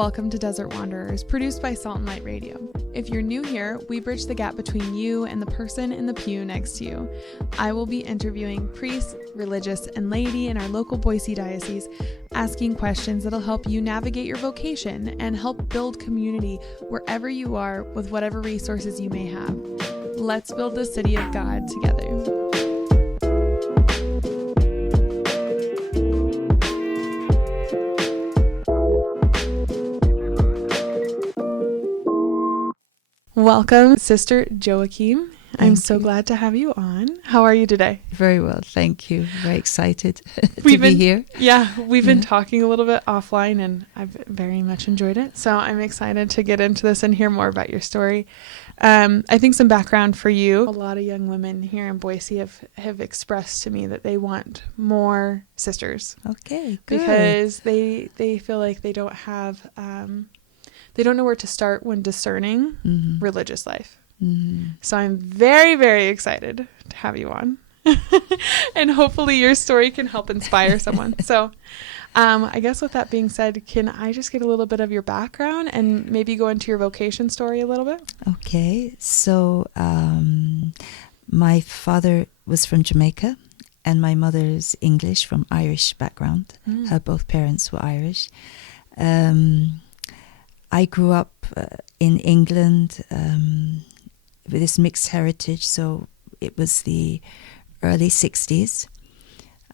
Welcome to Desert Wanderers, produced by Salt and Light Radio. If you're new here, we bridge the gap between you and the person in the pew next to you. I will be interviewing priests, religious, and laity in our local Boise diocese, asking questions that'll help you navigate your vocation and help build community wherever you are with whatever resources you may have. Let's build the city of God together. Welcome, Sister Joachim. I'm so glad to have you on. How are you today? Very well, thank you. Very excited to be here. Yeah, we've been talking a little bit offline, and I've very much enjoyed it. So I'm excited to get into this and hear more about your story. I think some background for you. A lot of young women here in Boise have expressed to me that they want more sisters. Okay, good. Because they feel like they don't have... they don't know where to start when discerning religious life. So I'm very, very excited to have you on. And hopefully your story can help inspire someone. So I guess with that being said, can I just get a little bit of your background and maybe go into your vocation story a little bit? Okay. So my father was from Jamaica and my mother's English from Irish background. Both parents were Irish. I grew up in England with this mixed heritage, so it was the early 60s.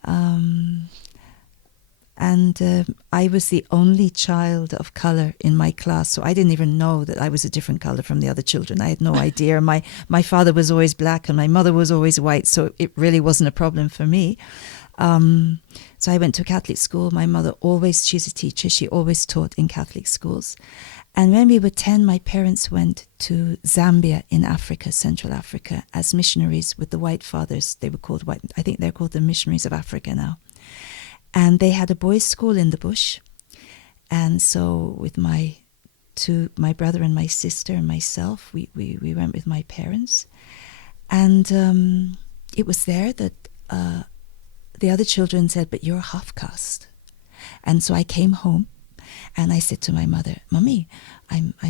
And I was the only child of color in my class, so I didn't even know that I was a different color from the other children. I had no idea. My father was always black and my mother was always white, so it really wasn't a problem for me. So I went to a Catholic school. My mother she's a teacher, she always taught in Catholic schools. And when we were 10, my parents went to Zambia in Africa, Central Africa, as missionaries with the White Fathers. They were called I think they're called the Missionaries of Africa now. And they had a boys' school in the bush. And so with my brother and my sister and myself, we went with my parents. And it was there that the other children said, "But you're half caste." And so I came home and I said to my mother, "Mommy,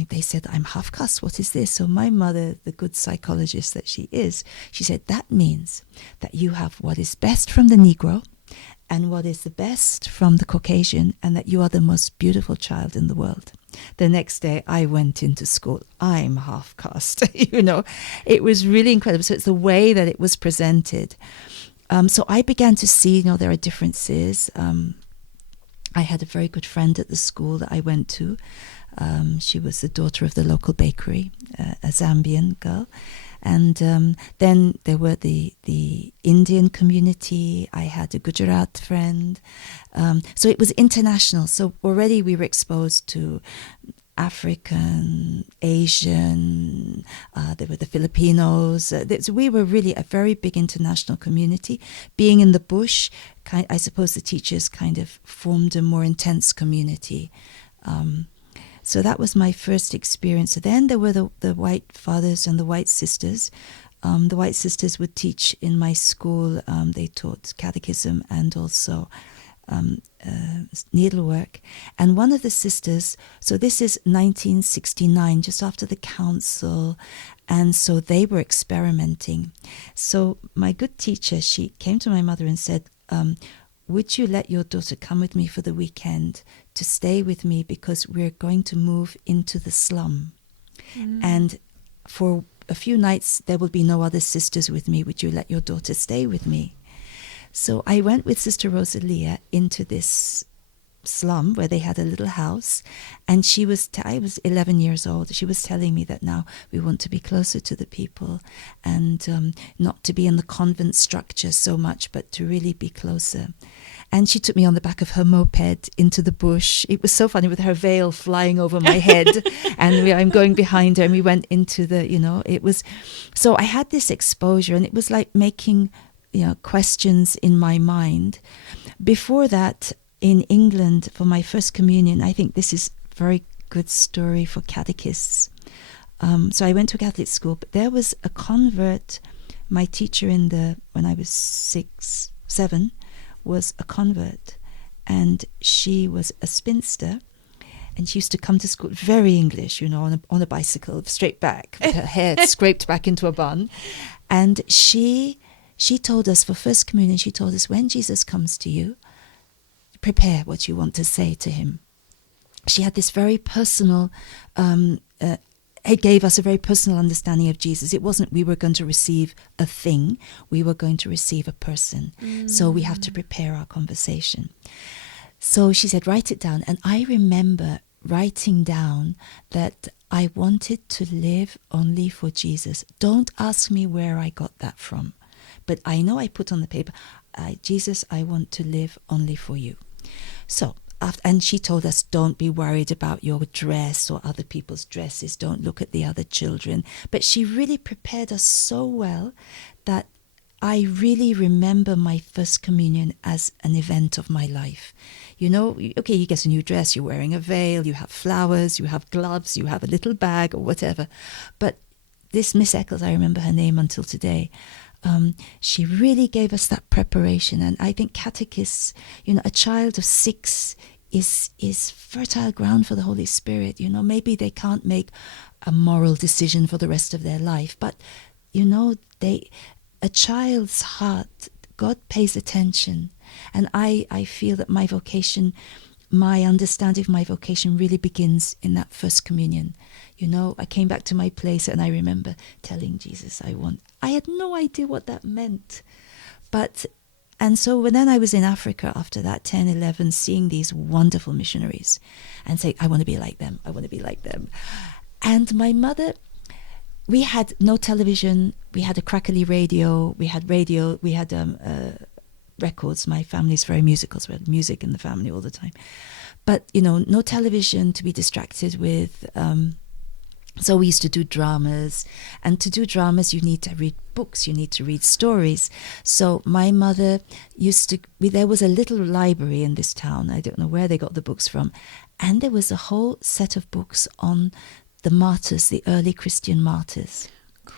they said I'm half caste. What is this?" So my mother, the good psychologist that she is, she said, "That means that you have what is best from the Negro and what is the best from the Caucasian, and that you are the most beautiful child in the world." The next day I went into school. I'm half caste. It was really incredible. So it's the way that it was presented. So I began to see, there are differences. I had a very good friend at the school that I went to. She was the daughter of the local bakery, a Zambian girl. And then there were the Indian community. I had a Gujarat friend. So it was international. So already we were exposed to African, Asian, there were the Filipinos. We were really a very big international community. Being in the bush, I suppose the teachers kind of formed a more intense community. So that was my first experience. So then there were the White Fathers and the White Sisters. The White Sisters would teach in my school. They taught catechism and also needlework. And one of the sisters, so this is 1969, just after the council, and so they were experimenting. So my good teacher, she came to my mother and said, "Would you let your daughter come with me for the weekend to stay with me, because we're going to move into the slum. And for a few nights there will be no other sisters with me. Would you let your daughter stay with me?" So I went with Sister Rosalia into this slum where they had a little house, and I was 11 years old. She was telling me that now we want to be closer to the people and not to be in the convent structure so much, but to really be closer. And she took me on the back of her moped into the bush. It was so funny with her veil flying over my head and I'm going behind her, and we went into it was, so I had this exposure, and it was like making questions in my mind. Before that, in England, for my first communion, I think this is a very good story for catechists. So I went to a Catholic school, but there was a convert. My teacher when I was 7 was a convert, and she was a spinster, And she used to come to school very English, on a bicycle, straight back, with her hair scraped back into a bun. And she told us for First Communion, she told us, when Jesus comes to you, prepare what you want to say to him. She had this very personal, it gave us a very personal understanding of Jesus. It wasn't we were going to receive a thing, we were going to receive a person. So we have to prepare our conversation. So she said, write it down. And I remember writing down that I wanted to live only for Jesus. Don't ask me where I got that from. But I know I put on the paper, Jesus, I want to live only for you. So, and she told us, don't be worried about your dress or other people's dresses. Don't look at the other children. But she really prepared us so well that I really remember my First Communion as an event of my life. Okay, you get a new dress, you're wearing a veil, you have flowers, you have gloves, you have a little bag or whatever. But this Miss Eccles, I remember her name until today, she really gave us that preparation. And I think catechists, a child of 6 is fertile ground for the Holy Spirit. Maybe they can't make a moral decision for the rest of their life, but a child's heart, God pays attention. And I feel that my vocation, my understanding of my vocation really begins in that First Communion. I came back to my place and I remember telling Jesus I had no idea what that meant. And so then I was in Africa after that, 10, 11, seeing these wonderful missionaries and saying, I want to be like them, I want to be like them. And my mother, we had no television, we had a crackly radio, we had records. My family's very musical, so we had music in the family all the time. But, no television to be distracted with. So we used to do dramas. And to do dramas, you need to read books, you need to read stories. So my mother there was a little library in this town. I don't know where they got the books from. And there was a whole set of books on the martyrs, the early Christian martyrs. Cool.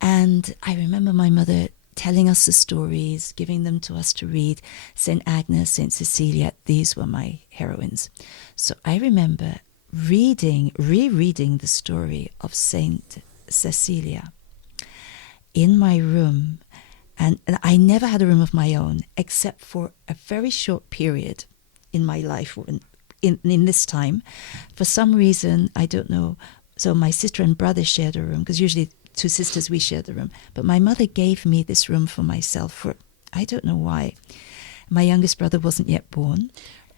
And I remember my mother telling us the stories, giving them to us to read. St. Agnes, St. Cecilia, these were my heroines. So I remember rereading the story of St. Cecilia in my room. And I never had a room of my own, except for a very short period in my life, in this time. For some reason, I don't know, so my sister and brother shared a room, because usually 2 sisters, we shared the room. But my mother gave me this room for myself for, I don't know why. My youngest brother wasn't yet born.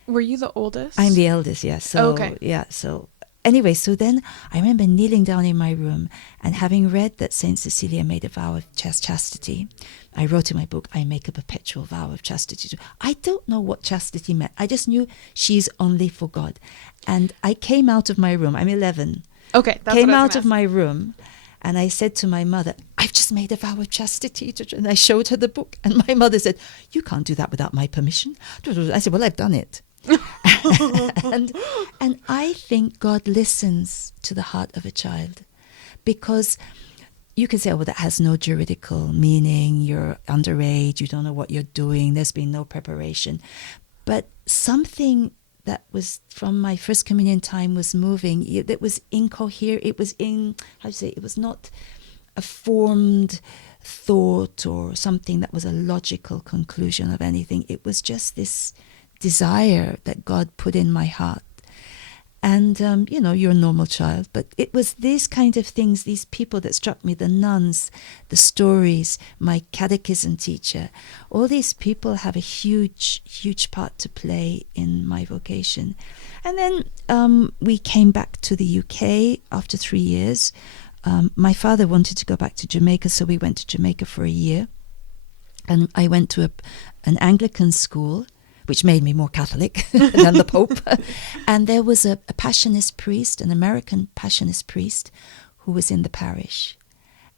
Were you the oldest? I'm the eldest, yeah. So, okay. Yeah, so anyway, so then I remember kneeling down in my room and having read that St. Cecilia made a vow of chastity. I wrote in my book, I make a perpetual vow of chastity. I don't know what chastity meant. I just knew she's only for God. And I came out of my room. I'm 11. Okay, that's came what I was out gonna of my room. And I said to my mother, I've just made a vow of chastity. And I showed her the book. And my mother said, you can't do that without my permission. I said, well, I've done it. and I think God listens to the heart of a child, because you can say, oh, well, that has no juridical meaning. You're underage. You don't know what you're doing. There's been no preparation. But something that was from my First Communion time was moving. It was incoherent. It was it was not a formed thought or something that was a logical conclusion of anything. It was just this desire that God put in my heart. And, you're a normal child, but it was these kind of things, these people that struck me, the nuns, the stories, my catechism teacher. All these people have a huge, huge part to play in my vocation. And then we came back to the UK after 3 years. My father wanted to go back to Jamaica, so we went to Jamaica for a year. And I went to an Anglican school, which made me more Catholic than the Pope. And there was a Passionist priest, an American Passionist priest, who was in the parish.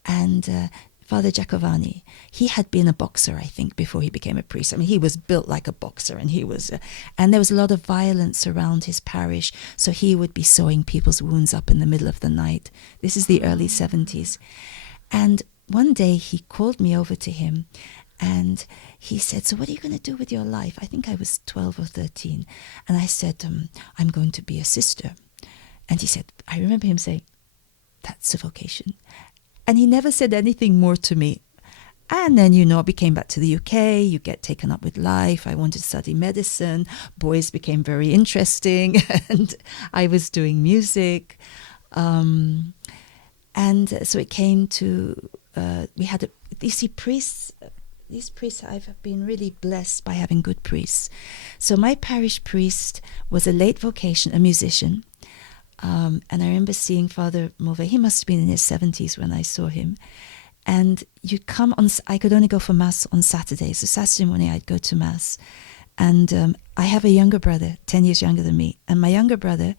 And Father Giacovani, he had been a boxer, I think, before he became a priest. I mean, he was built like a boxer, and and there was a lot of violence around his parish, so he would be sewing people's wounds up in the middle of the night. This is the early 70s. And one day he called me over to him, And he said, so what are you going to do with your life? I think I was 12 or 13. And I said, I'm going to be a sister. And he said, I remember him saying, that's a vocation. And he never said anything more to me. And then, we came back to the UK, you get taken up with life. I wanted to study medicine. Boys became very interesting. And I was doing music. And so it came to, priests. These priests, I've been really blessed by having good priests. So my parish priest was a late vocation, a musician. And I remember seeing Father Move. He must have been in his 70s when I saw him. And you'd come on, I could only go for Mass on Saturdays. So Saturday morning I'd go to Mass. And I have a younger brother, 10 years younger than me. And my younger brother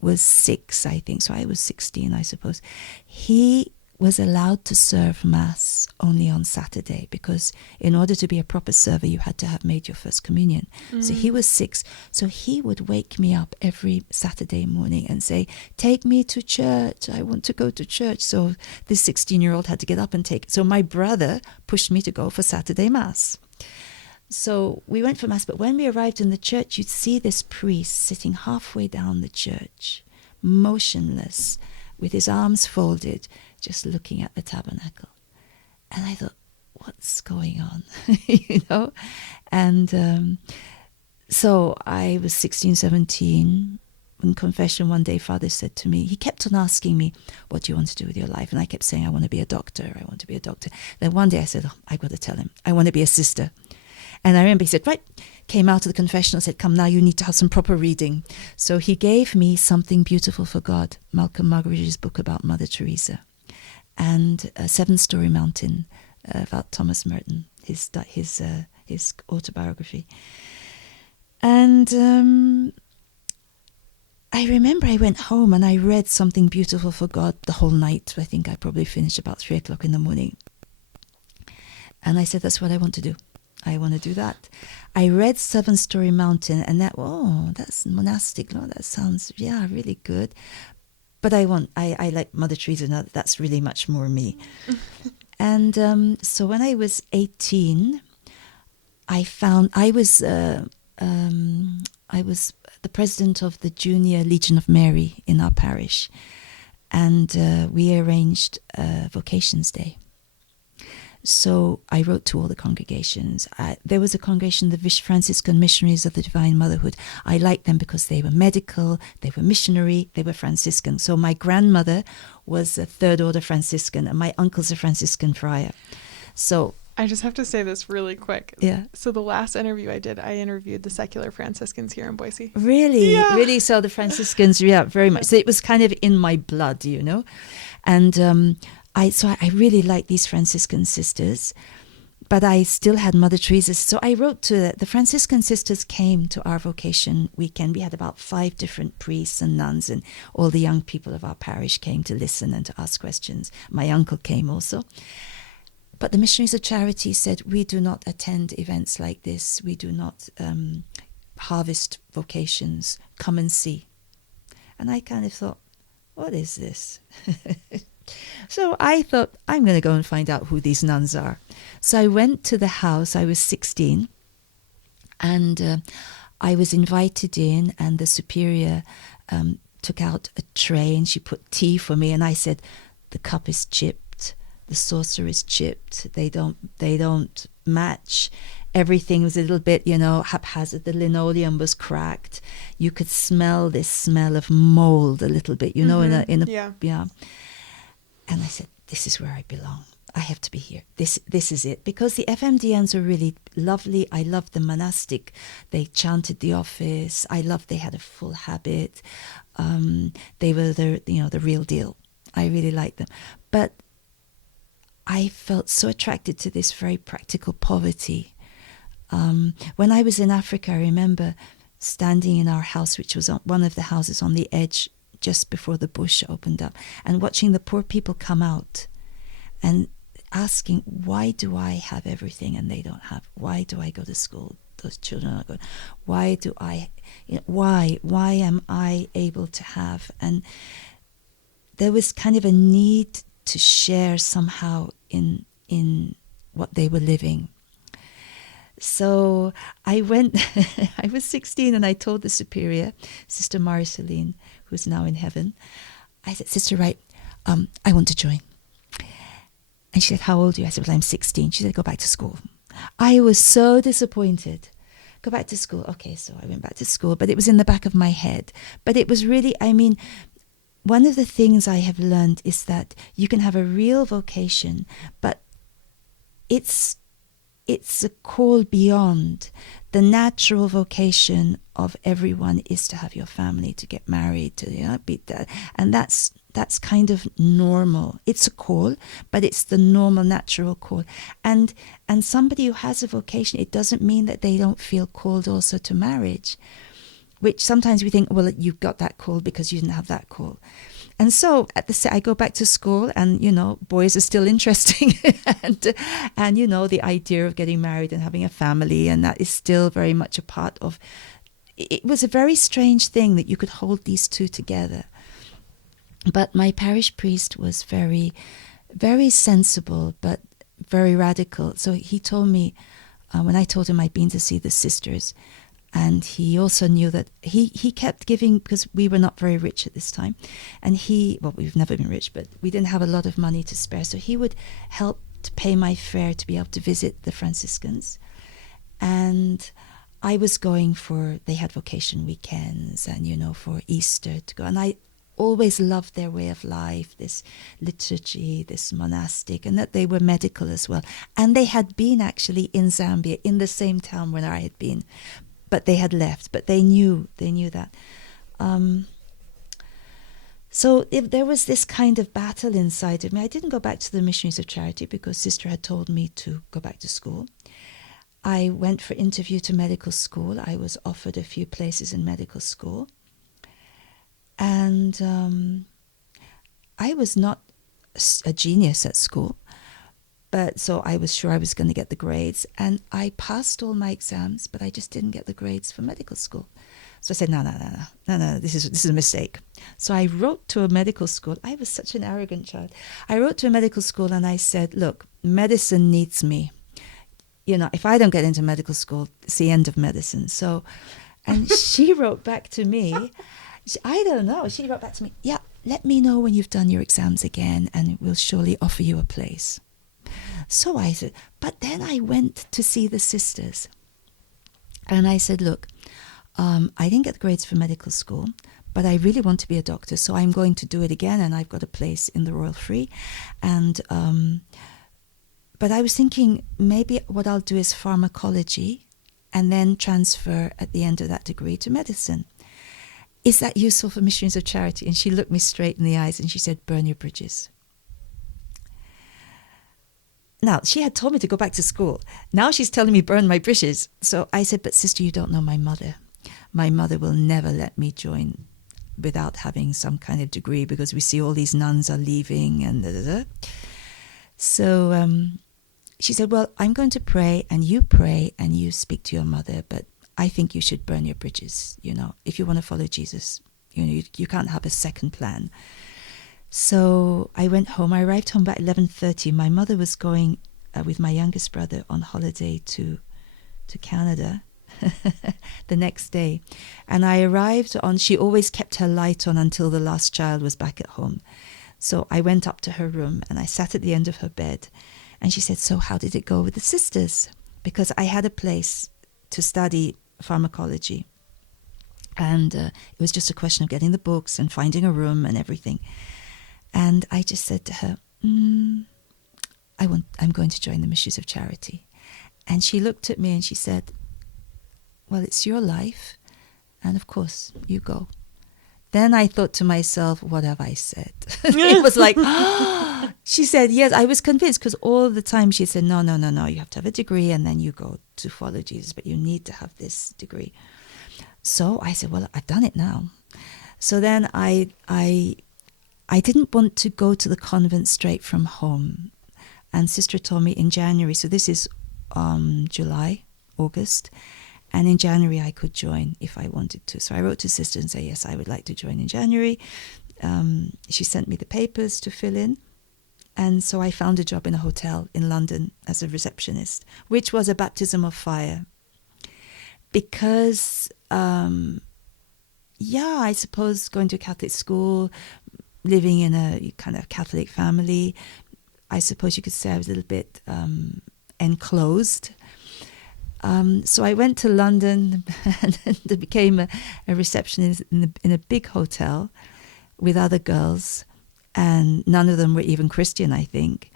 was 6, I think. So I was 16, I suppose. He was allowed to serve Mass only on Saturday, because in order to be a proper server, you had to have made your first communion. So he was 6. So he would wake me up every Saturday morning and say, take me to church. I want to go to church. So this 16-year-old had to get up and take. So my brother pushed me to go for Saturday Mass. So we went for Mass. But when we arrived in the church, you'd see this priest sitting halfway down the church, motionless, with his arms folded, just looking at the tabernacle. And I thought, what's going on? And so I was 16, 17. In confession one day, Father said to me, he kept on asking me, what do you want to do with your life? And I kept saying, I want to be a doctor. I want to be a doctor. Then one day I said, I've got to tell him, I want to be a sister. And I remember he said, right, came out of the confessional, said, come now, you need to have some proper reading. So he gave me Something Beautiful for God, Malcolm Muggeridge's book about Mother Teresa, and Seven Storey Mountain about Thomas Merton, his autobiography. And I remember I went home and I read Something Beautiful for God the whole night. I think I probably finished about 3 o'clock in the morning. And I said, that's what I want to do. I want to do that. I read Seven Storey Mountain, and that's monastic. No, that sounds, really good. But I like Mother Teresa. Now that's really much more me. And so when I was 18, I was the president of the Junior Legion of Mary in our parish, and we arranged Vocations Day. So I wrote to all the congregations. There was a congregation, the Franciscan Missionaries of the Divine Motherhood. I liked them because they were medical, they were missionary, they were Franciscan. So my grandmother was a Third Order Franciscan, and my uncle's a Franciscan friar. So I just have to say this really quick. Yeah. So the last interview I did, I interviewed the secular Franciscans here in Boise. Really? Yeah. Really? So the Franciscans, very much. So it was kind of in my blood, And I really liked these Franciscan sisters, but I still had Mother Teresa. So I wrote to the Franciscan sisters came to our vocation weekend. We had about 5 different priests and nuns, and all the young people of our parish came to listen and to ask questions. My uncle came also. But the Missionaries of Charity said, we do not attend events like this. We do not harvest vocations. Come and see. And I kind of thought, what is this? So I thought, I'm going to go and find out who these nuns are. So I went to the house. I was 16, and I was invited in, and the superior took out a tray, and she put tea for me, and I said, the cup is chipped, the saucer is chipped, they don't match. Everything was a little bit, haphazard. The linoleum was cracked. You could smell this smell of mold a little bit, yeah. And I said, this is where I belong. I have to be here. This is it. Because the FMDNs were really lovely. I loved the monastic. They chanted the office. I loved they had a full habit. They were the real deal. I really liked them. But I felt so attracted to this very practical poverty. When I was in Africa, I remember standing in our house, which was one of the houses on the edge just before the bush opened up, and watching the poor people come out and asking, why do I have everything and they don't have? Why do I go to school? Those children are not going. Why do I? Why am I able to have? And there was kind of a need to share somehow in what they were living. So I went, I was 16 and I told the superior, Sister Mariceline, who's now in heaven, I said, Sister Wright, I want to join. And she said, how old are you? I said, well, I'm 16. She said, go back to school. I was so disappointed. Go back to school. Okay, so I went back to school, but it was in the back of my head. But it was really, I mean, one of the things I have learned is that you can have a real vocation, but it's a call beyond. The natural vocation of everyone is to have your family, to get married, to be that, and that's kind of normal. It's a call, but it's the normal, natural call. And somebody who has a vocation, it doesn't mean that they don't feel called also to marriage, which sometimes we think, well, you got that call because you didn't have that call. And so I go back to school, and boys are still interesting, and the idea of getting married and having a family, and that is still very much a part of. It was a very strange thing that you could hold these two together. But my parish priest was very, very sensible, but very radical. So he told me, when I told him I'd been to see the sisters, and he also knew that he kept giving, because we were not very rich at this time. And we've never been rich, but we didn't have a lot of money to spare. So he would help to pay my fare to be able to visit the Franciscans. And I was going they had vocation weekends and, for Easter to go. And I always loved their way of life, this liturgy, this monastic, and that they were medical as well. And they had been actually in Zambia, in the same town where I had been. But they had left, but they knew that. So if there was this kind of battle inside of me. I didn't go back to the Missionaries of Charity because Sister had told me to go back to school. I went for interview to medical school. I was offered a few places in medical school. And I was not a genius at school. But so I was sure I was going to get the grades, and I passed all my exams, but I just didn't get the grades for medical school. So I said, no, this is a mistake. So I wrote to a medical school. I was such an arrogant child. I wrote to a medical school and I said, look, medicine needs me. If I don't get into medical school, it's the end of medicine. So, and she wrote back to me, I don't know, she wrote back to me, yeah, let me know when you've done your exams again and we'll surely offer you a place. So I said, but then I went to see the sisters. And I said, look, I didn't get the grades for medical school, but I really want to be a doctor, so I'm going to do it again, and I've got a place in the Royal Free. And but I was thinking maybe what I'll do is pharmacology and then transfer at the end of that degree to medicine. Is that useful for Missionaries of Charity? And she looked me straight in the eyes and she said, burn your bridges. Now, she had told me to go back to school. Now she's telling me burn my bridges. So I said, but sister, you don't know my mother. My mother will never let me join without having some kind of degree, because we see all these nuns are leaving and da-da-da. So she said, well, I'm going to pray and you speak to your mother, but I think you should burn your bridges. If you want to follow Jesus, you can't have a second plan. So I went home. I arrived home about 11:30. My mother was going with my youngest brother on holiday to Canada the next day. And I arrived she always kept her light on until the last child was back at home. So I went up to her room and I sat at the end of her bed. And she said, so how did it go with the sisters? Because I had a place to study pharmacology. And it was just a question of getting the books and finding a room and everything. And I just said to her, I'm going to join the Missionaries of Charity. And she looked at me and she said, well, it's your life. And of course, you go. Then I thought to myself, what have I said? It was like, she said, yes, I was convinced, because all the time she said, no, you have to have a degree and then you go to follow Jesus, but you need to have this degree. So I said, well, I've done it now. So then I didn't want to go to the convent straight from home. And Sister told me in January, so this is July, August, and in January I could join if I wanted to. So I wrote to Sister and said, yes, I would like to join in January. She sent me the papers to fill in. And so I found a job in a hotel in London as a receptionist, which was a baptism of fire. Because, I suppose going to Catholic school, living in a kind of Catholic family, I suppose you could say I was a little bit enclosed. So I went to London and became a receptionist in a big hotel with other girls, and none of them were even Christian, I think.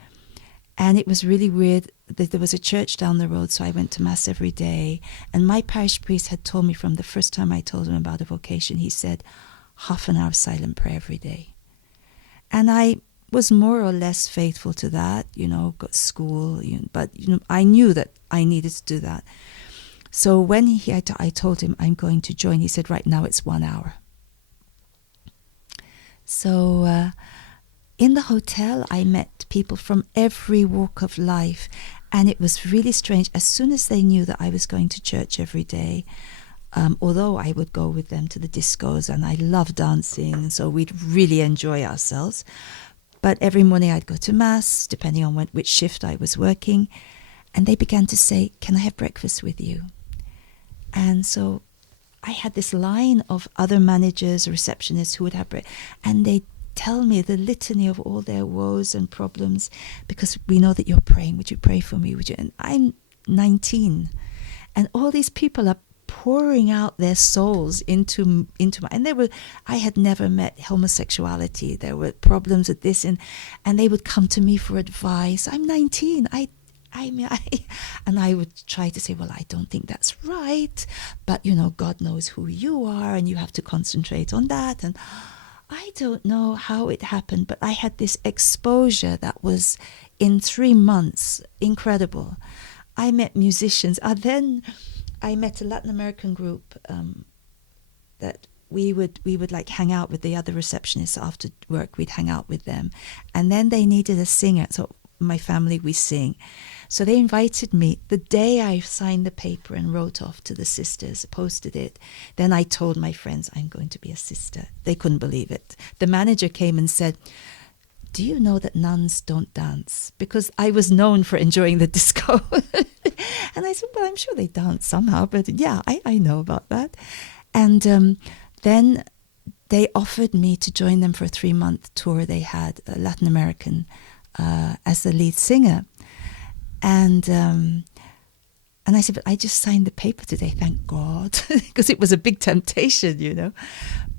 And it was really weird that there was a church down the road, so I went to Mass every day. And my parish priest had told me from the first time I told him about a vocation, he said, half an hour of silent prayer every day. And I was more or less faithful to that, got school, but I knew that I needed to do that. So when I told him I'm going to join, he said, right now it's 1 hour. So in the hotel, I met people from every walk of life, and it was really strange. As soon as they knew that I was going to church every day, although I would go with them to the discos, and I love dancing, and so we'd really enjoy ourselves. But every morning I'd go to Mass, depending on which shift I was working, and they began to say, can I have breakfast with you? And so I had this line of other managers, receptionists who would have breakfast, and they'd tell me the litany of all their woes and problems, because we know that you're praying. Would you pray for me? Would you? And I'm 19, and all these people are pouring out their souls into my, and I had never met homosexuality. There were problems with this, and they would come to me for advice. I'm 19. And I would try to say, well, I don't think that's right, but God knows who you are, and you have to concentrate on that. And I don't know how it happened, but I had this exposure that was in 3 months incredible. I met musicians. Then I met a Latin American group that we would like hang out with the other receptionists after work. We'd hang out with them, and then they needed a singer. So my family, we sing. So they invited me. The day I signed the paper and wrote off to the sisters, posted it, then I told my friends I'm going to be a sister. They couldn't believe it. The manager came and said, do you know that nuns don't dance? Because I was known for enjoying the disco. And I said, well, I'm sure they dance somehow, but yeah, I know about that. And then they offered me to join them for a 3-month tour. They had a Latin American as the lead singer. And I said, but I just signed the paper today, thank God, because it was a big temptation,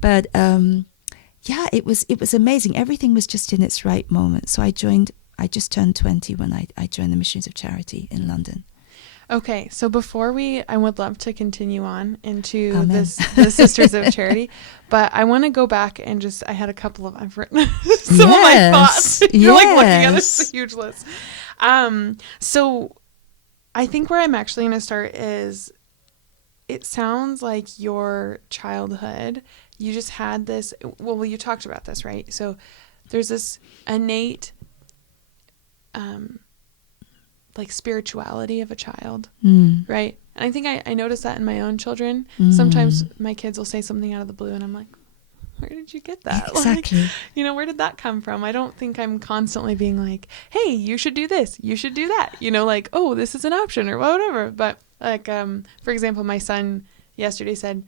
But it was amazing. Everything was just in its right moment. So I just turned 20 when I joined the Missionaries of Charity in London. Okay, so I would love to continue on into the Sisters of Charity, but I want to go back and I had a couple of, I've written some of my thoughts. You're like looking at this huge list. So I think where I'm actually going to start is, it sounds like your childhood, you just had this, well, you talked about this, right? So there's this innate, like spirituality of a child, right? And I think I noticed that in my own children. Sometimes my kids will say something out of the blue and I'm like, where did you get that? Exactly. Like, where did that come from? I don't think I'm constantly being like, hey, you should do this, you should do that, like, oh, this is an option or whatever. But like, for example, my son yesterday said,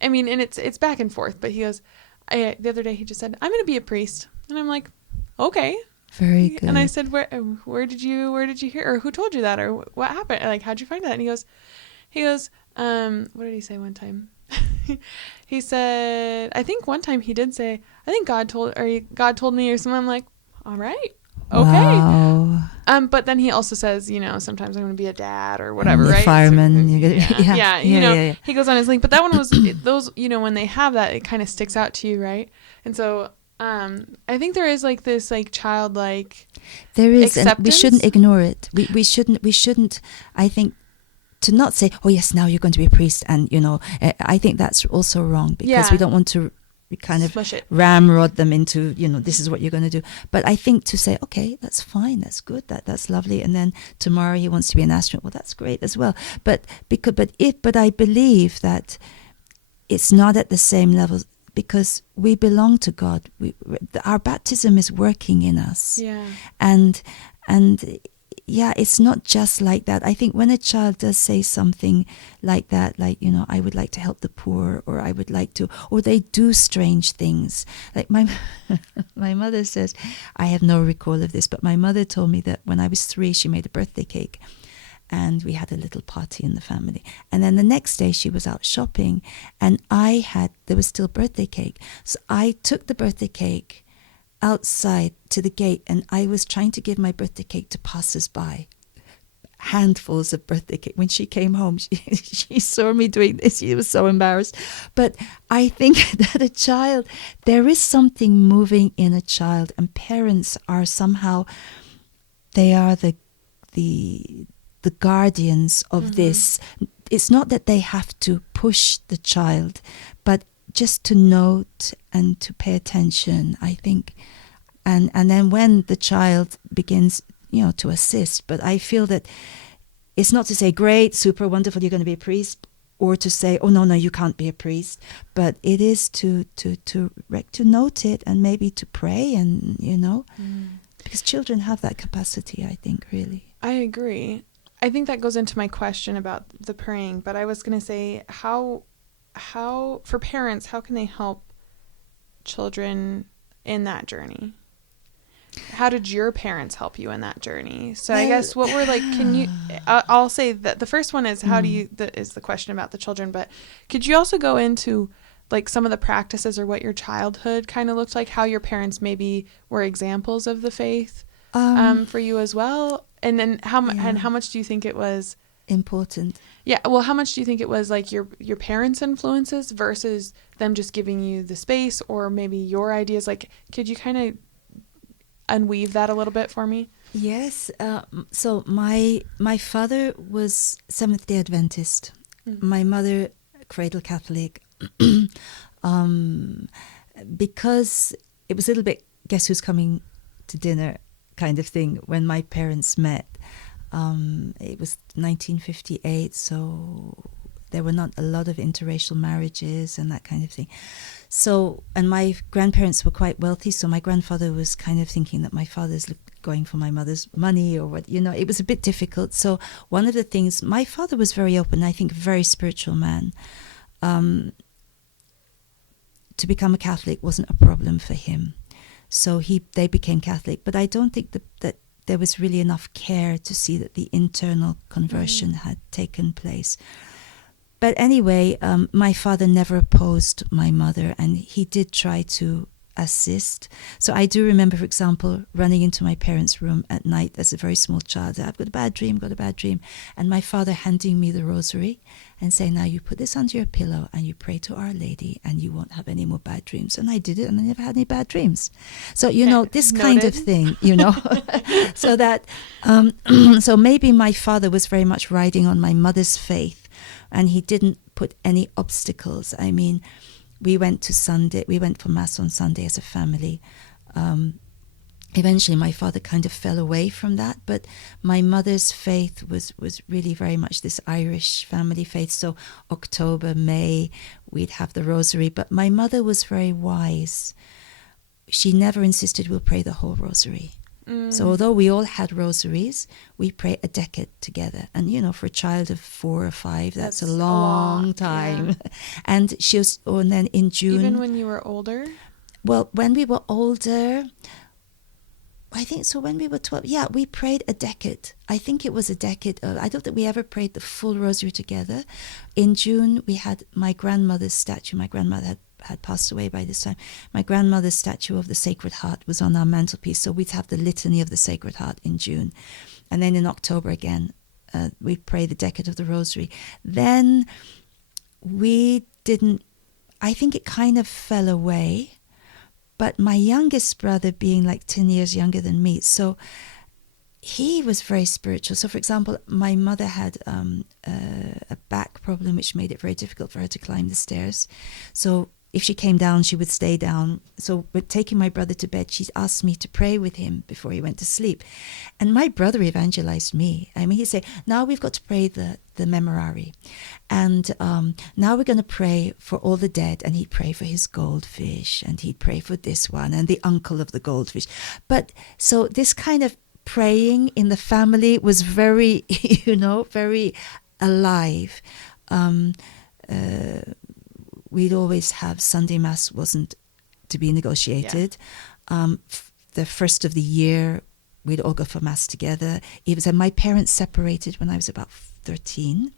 and it's back and forth, but he goes, the other day he just said, I'm going to be a priest. And I'm like, okay. Very good. And I said, where did you hear, or who told you that, or what happened? Like, how'd you find that? And he goes, what did he say one time? He said, I think one time he did say, I think God told me or something. I'm like, all right. Okay. Wow. But then he also says, sometimes I'm going to be a dad or whatever, right? Fireman. So, he goes on his link. But that one was those, when they have that, it kind of sticks out to you, right? And so I think there is like this like childlike there is, acceptance. And we shouldn't ignore it. We shouldn't. I think to not say, oh yes, now you're going to be a priest, and I think that's also wrong, because we don't want to kind of ramrod them into this is what you're going to do. But I think to say, okay, that's fine, that's good, that's lovely, and then tomorrow he wants to be an astronaut, well, that's great as well. But I believe that it's not at the same level, because we belong to God. Our baptism is working in us. Yeah. And yeah, it's not just like that. I think when a child does say something like that, like, I would like to help the poor, or I would like to, or they do strange things. Like my mother says, I have no recall of this, but my mother told me that when I was 3, she made a birthday cake. And we had a little party in the family. And then the next day she was out shopping, and there was still birthday cake. So I took the birthday cake outside to the gate, and I was trying to give my birthday cake to passers-by. Handfuls of birthday cake. When she came home, she saw me doing this. She was so embarrassed. But I think that there is something moving in a child, and parents are somehow, they are the guardians of this. It's not that they have to push the child, but just to note and to pay attention, I think. And then when the child begins, to assist. But I feel that it's not to say, great, super wonderful, you're going to be a priest, or to say, oh, no, you can't be a priest. But it is to note it, and maybe to pray, and, because children have that capacity, I think, really. I agree. I think that goes into my question about the praying, but I was going to say, how for parents, how can they help children in that journey? How did your parents help you in that journey? So I guess what we're like, I'll say that the first one is is the question about the children, but could you also go into like some of the practices, or what your childhood kind of looked like, how your parents maybe were examples of the faith for you as well? And then how much do you think it was important? Yeah. Well, how much do you think it was like your parents' influences versus them just giving you the space, or maybe your ideas? Like, could you kind of unweave that a little bit for me? Yes. So my father was Seventh-day Adventist. My mother, cradle Catholic. Because it was a little bit guess who's coming to dinner kind of thing when my parents met. It was 1958, so there were not a lot of interracial marriages and that kind of thing. So, and my grandparents were quite wealthy, so my grandfather was kind of thinking that my father's going for my mother's money, or what, it was a bit difficult. So one of the things, my father was very open, I think a very spiritual man. To become a Catholic wasn't a problem for him. So they became Catholic, but I don't think that there was really enough care to see that the internal conversion had taken place. But anyway, my father never opposed my mother, and he did try to assist. So I do remember, for example, running into my parents' room at night as a very small child. I've got a bad dream. And my father handing me the rosary and saying, now you put this under your pillow and you pray to Our Lady and you won't have any more bad dreams. And I did it, and I never had any bad dreams. So, this kind of thing, so that, so maybe my father was very much riding on my mother's faith, and he didn't put any obstacles. I mean, we went for Mass on Sunday as a family. Eventually my father kind of fell away from that, but my mother's faith was really very much this Irish family faith. So October, May, we'd have the rosary. But my mother was very wise. She never insisted we'll pray the whole rosary. So although we all had rosaries, we pray a decade together. And, for a child of 4 or 5, that's a long time. Yeah. And and then in June... Even when you were older? Well, when we were older, I think so when we were 12, we prayed a decade. I think it was a decade. I don't think we ever prayed the full rosary together. In June, we had my grandmother's statue. My grandmother had passed away by this time. My grandmother's statue of the Sacred Heart was on our mantelpiece, so we'd have the Litany of the Sacred Heart in June. And then in October again, we'd pray the Decade of the Rosary. Then I think it kind of fell away, but my youngest brother being like 10 years younger than me, so he was very spiritual. So, for example, my mother had a back problem which made it very difficult for her to climb the stairs. So if she came down, she would stay down. So with taking my brother to bed, she asked me to pray with him before he went to sleep. And my brother evangelized me. I mean, he'd say, now we've got to pray the memorare. And now we're going to pray for all the dead. And he'd pray for his goldfish. And he'd pray for this one and the uncle of the goldfish. But so this kind of praying in the family was very, very alive. We'd always have Sunday Mass wasn't to be negotiated. Yeah. The first of the year, we'd all go for Mass together. My parents separated when I was about 13.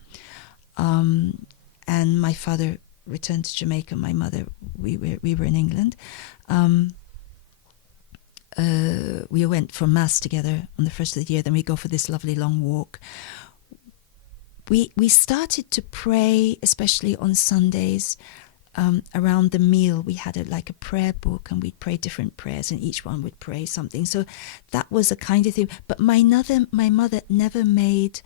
And my father returned to Jamaica. My mother, we were in England. We went for Mass together on the first of the year. Then we go for this lovely long walk. We started to pray, especially on Sundays, around the meal. We had a prayer book, and we'd pray different prayers, and each one would pray something. So that was a kind of thing. But my mother never made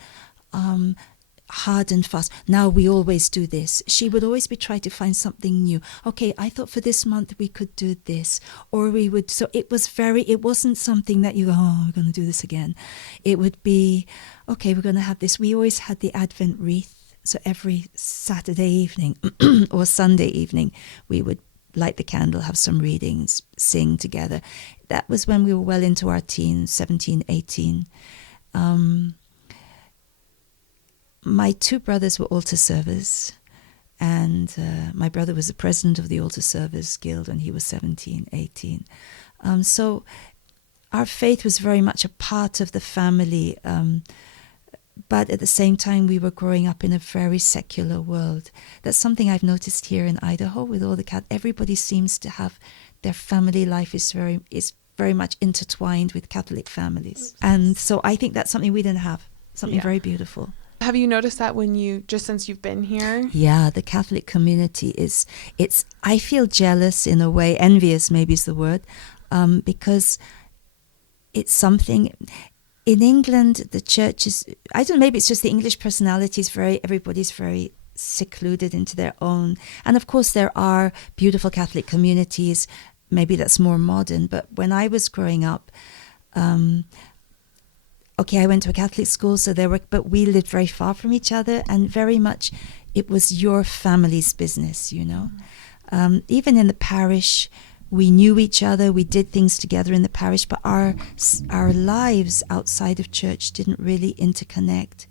hard and fast. Now we always do this. She would always be trying to find something new. Okay, I thought for this month we could do this, or we would. So it wasn't something that you go, oh, we're going to do this again. It would be, okay, we're going to have this. We always had the Advent wreath. So every Saturday evening or Sunday evening, we would light the candle, have some readings, sing together. That was when we were well into our teens, 17, 18. My two brothers were altar servers, and my brother was the president of the Altar Servers Guild when he was 17, 18. So our faith was very much a part of the family, but at the same time we were growing up in a very secular world. That's something I've noticed here in Idaho with all the everybody seems to have their family life is very much intertwined with Catholic families. And so I think that's something we didn't have, something very beautiful. Have you noticed that since you've been here? Yeah, the Catholic community I feel jealous in a way, envious maybe is the word, because it's something. In England, the church is, I don't know, maybe it's just the English personality is everybody's very secluded into their own. And of course there are beautiful Catholic communities, maybe that's more modern, but when I was growing up, I went to a Catholic school, but we lived very far from each other, and very much it was your family's business, Even in the parish, we knew each other, we did things together in the parish, but our lives outside of church didn't really interconnect.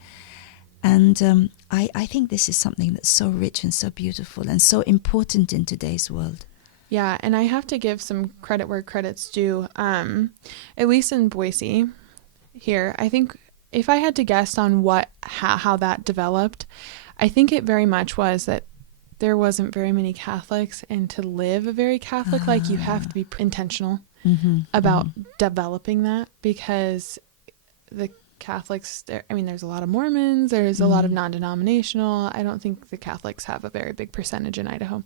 And I think this is something that's so rich and so beautiful and so important in today's world. Yeah, and I have to give some credit where credit's due. At least in Boise here, I think if I had to guess on how that developed, I think it very much was that there wasn't very many Catholics, and to live a very Catholic life, you have to be intentional about developing that, because the Catholics, there's a lot of Mormons, there's a lot of non-denominational. I don't think the Catholics have a very big percentage in Idaho,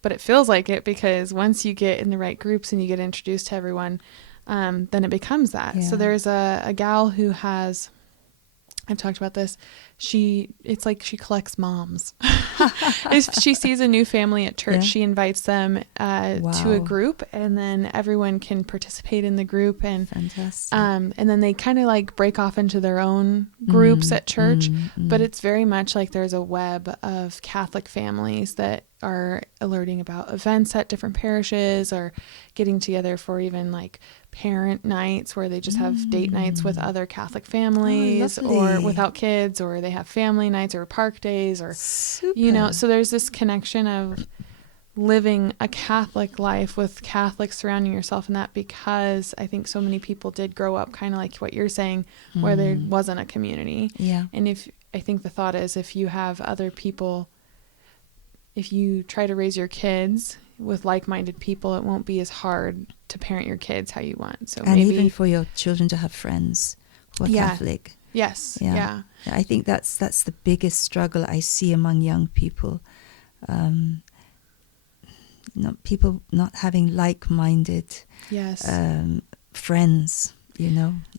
but it feels like it, because once you get in the right groups and you get introduced to everyone, then it becomes that. Yeah. So there's a gal who has, I've talked about this, it's like she collects moms. If she sees a new family at church, she invites them to a group, and then everyone can participate in the group. And fantastic. And then they kind of like break off into their own groups at church. But it's very much like there's a web of Catholic families that are alerting about events at different parishes, or getting together for even like parent nights where they just have date nights with other Catholic families, or without kids, or they have family nights or park days, or so there's this connection of living a Catholic life with Catholics surrounding yourself in that, because I think so many people did grow up kind of like what you're saying, where there wasn't a community. And I think the thought is, if you have other people, if you try to raise your kids with like-minded people, it won't be as hard to parent your kids how you want. So and maybe even for your children to have friends who are Catholic. Yes. Yeah. I think that's the biggest struggle I see among young people. People not having like-minded friends.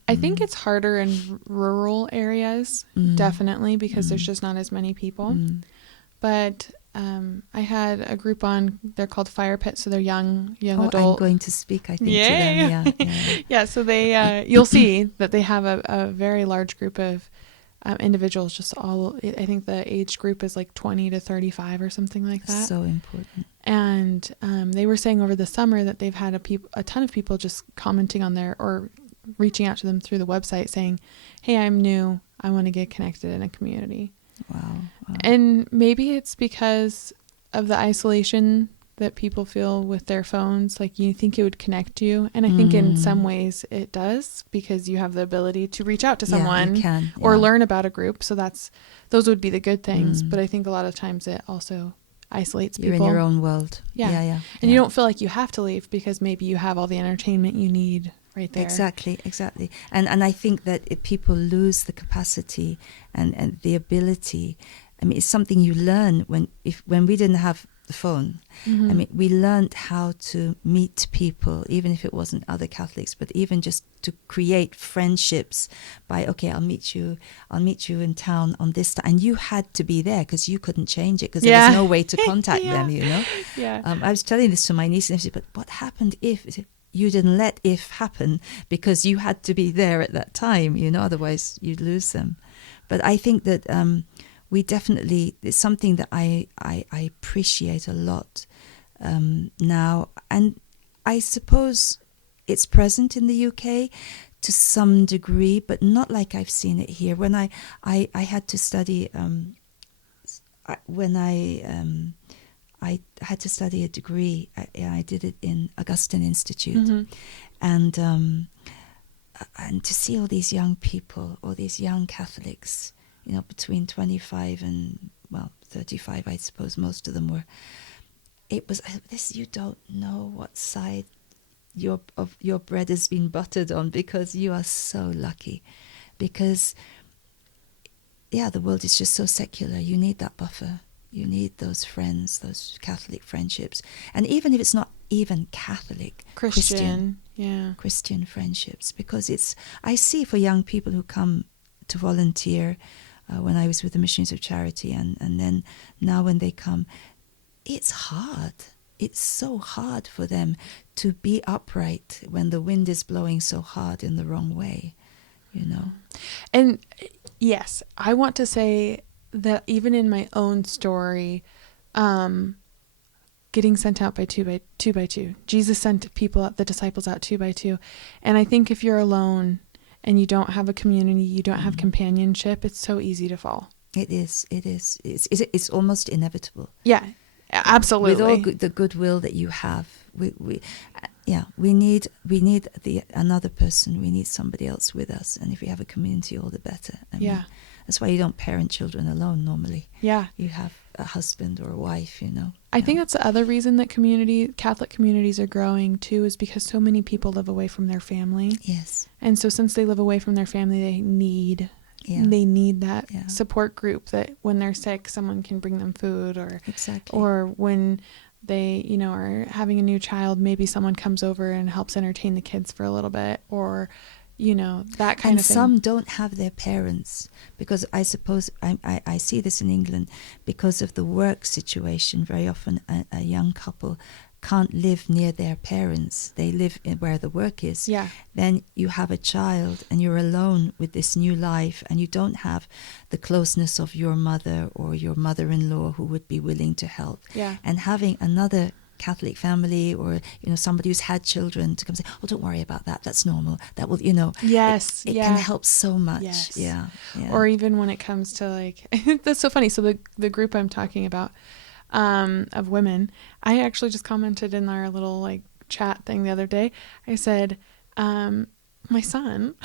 I think it's harder in rural areas, definitely, because there's just not as many people. But I had a group on, they're called Fire Pit, so they're young adult. I'm going to speak, I think, to them. Yeah. Yeah, so they, you'll see that they have a very large group of individuals, just all, I think the age group is like 20 to 35 or something like that. So important. And they were saying over the summer that they've had a ton of people just commenting on or reaching out to them through the website saying, hey, I'm new, I want to get connected in a community. Wow. And maybe it's because of the isolation that people feel with their phones. Like, you think it would connect you. And I think in some ways it does, because you have the ability to reach out to someone or learn about a group. So those would be the good things. But I think a lot of times it also isolates people. You're in your own world. Yeah. And you don't feel like you have to leave because maybe you have all the entertainment you need right there. Exactly. And I think that if people lose the capacity and the ability, I mean, it's something you learn when we didn't have the phone. I mean, we learned how to meet people, even if it wasn't other Catholics, but even just to create friendships by, okay, I'll meet you in town on this time. And you had to be there because you couldn't change it, because there was no way to contact them, you know? Yeah. I was telling this to my niece and she said, but what happened if you didn't let if happen because you had to be there at that time, you know, otherwise you'd lose them. But I think that we definitely, it's something that I appreciate a lot now. And I suppose it's present in the UK to some degree, but not like I've seen it here. When I had to study, I had to study a degree. I did it in Augustine Institute, and to see all these young people, all these young Catholics, you know, between 25 and 35, I suppose most of them were. It was this. You don't know what side of your bread has been buttered on, because you are so lucky, because the world is just so secular. You need that buffer. You need those friends, those Catholic friendships. And even if it's not even Catholic, Christian friendships. Because I see for young people who come to volunteer, when I was with the Missionaries of Charity, and then now when they come, it's hard. It's so hard for them to be upright when the wind is blowing so hard in the wrong way, you know. And yes, I want to say that even in my own story, getting sent out by two by two, Jesus sent the disciples out 2 by 2. And I think if you're alone and you don't have a community, you don't have companionship, it's so easy to fall. It is. It's almost inevitable. Yeah, absolutely. With all the goodwill that you have, we need another person. We need somebody else with us. And if we have a community, all the better. I mean, that's why you don't parent children alone normally. Yeah. You have a husband or a wife, you know. I think that's the other reason that Catholic communities are growing too, is because so many people live away from their family. Yes. And so since they live away from their family, they need that support group that when they're sick, someone can bring them food, or when they, you know, are having a new child, maybe someone comes over and helps entertain the kids for a little bit, or, you know, that kind of thing. And some don't have their parents, because I suppose I see this in England because of the work situation. Very often a young couple can't live near their parents. They live where the work is. Yeah. Then you have a child and you're alone with this new life, and you don't have the closeness of your mother or your mother-in-law who would be willing to help. Yeah. And having another Catholic family, or, you know, somebody who's had children to come say, oh, don't worry about that, that's normal, that will, you know, it can help so much. Yes. Yeah. Or even when it comes to, like, that's so funny. So the group I'm talking about, of women, I actually just commented in our little, like, chat thing the other day. I said, my son,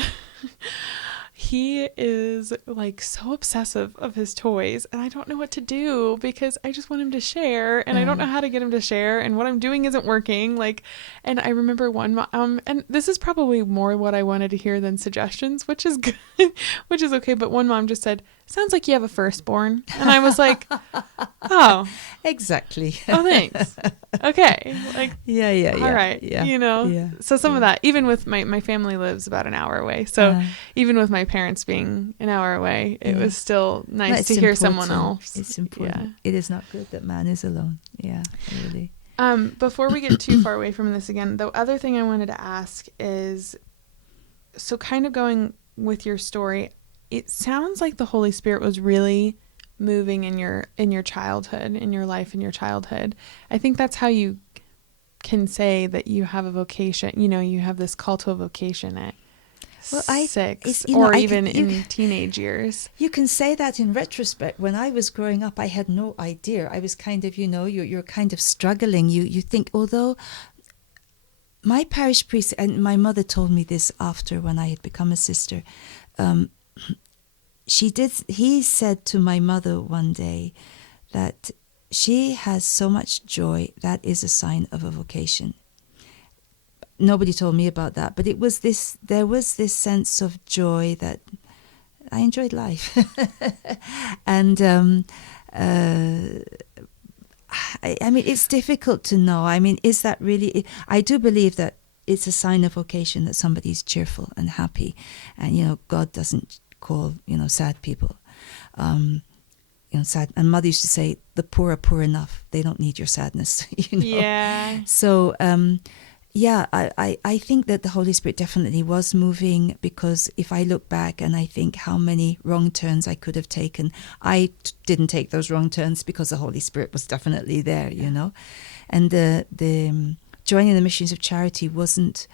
he is, like, so obsessive of his toys, and I don't know what to do, because I just want him to share, and I don't know how to get him to share, and what I'm doing isn't working. Like, and I remember one and this is probably more what I wanted to hear than suggestions, which is good, which is okay, but one mom just said, sounds like you have a firstborn. And I was like, oh. Exactly. Oh, thanks. Okay. Like, yeah. all right. Yeah. You know, yeah. so some of that, even with my family lives about an hour away. So even with my parents being an hour away, it was still nice to hear someone else. It's important. It is not good that man is alone. Yeah, really. Before we get too far away from this again, the other thing I wanted to ask is, so kind of going with your story, it sounds like the Holy Spirit was really moving in your childhood, in your life, in your childhood. I think that's how you can say that you have a vocation. You know, you have this call to a vocation at 6 or even in teenage years. You can say that in retrospect. When I was growing up, I had no idea. I was kind of, you're kind of struggling. You think, although my parish priest, and my mother told me this after when I had become a sister, he said to my mother one day that she has so much joy, that is a sign of a vocation. Nobody told me about that, but there was this sense of joy that I enjoyed life. And I mean, it's difficult to know. I mean, is that really, I do believe that it's a sign of vocation that somebody's cheerful and happy. And, God doesn't call, sad people. Sad. And Mother used to say, the poor are poor enough. They don't need your sadness. Yeah. So, I think that the Holy Spirit definitely was moving, because if I look back and I think how many wrong turns I could have taken, I didn't take those wrong turns because the Holy Spirit was definitely there, And the joining the Missionaries of Charity wasn't,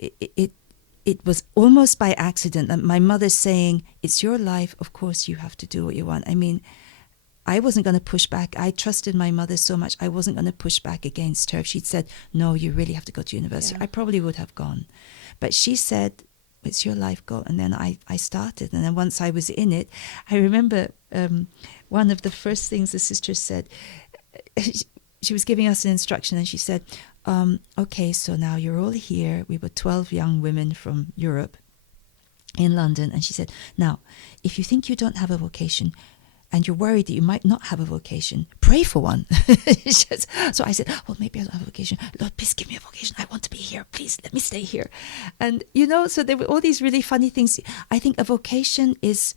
it was almost by accident. And my mother saying, it's your life, of course you have to do what you want. I mean, I wasn't going to push back. I trusted my mother so much. I wasn't going to push back against her. If she'd said, no, you really have to go to university, I probably would have gone. But she said, it's your life, go. And then I started. And then once I was in it, I remember one of the first things the sister said, she was giving us an instruction, and she said, okay, so now you're all here. We were 12 young women from Europe in London. And she said, now, if you think you don't have a vocation, and you're worried that you might not have a vocation, pray for one. So I said, well, maybe I don't have a vocation. Lord, please give me a vocation. I want to be here. Please let me stay here. And, so there were all these really funny things. I think a vocation is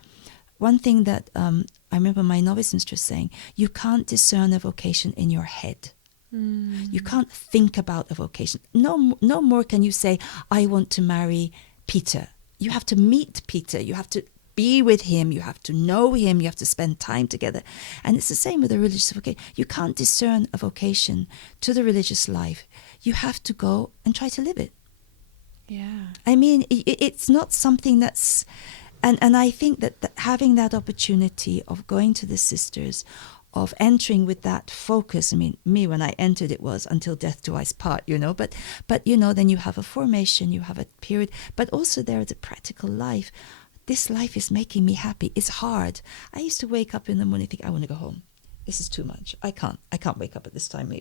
one thing that I remember my novice mistress saying, you can't discern a vocation in your head. You can't think about a vocation. No more can you say, I want to marry Peter. You have to meet Peter. You have to be with him, you have to know him, you have to spend time together. And it's the same with a religious vocation. You can't discern a vocation to the religious life. You have to go and try to live it. Yeah. I mean, it's not something that's... And I think that having that opportunity of going to the sisters, of entering with that focus, I mean, me, when I entered, it was until death do us part, but then you have a formation, you have a period, but also there is a practical life. This life is making me happy. It's hard. I used to wake up in the morning and think, I want to go home. This is too much. I can't wake up at this time.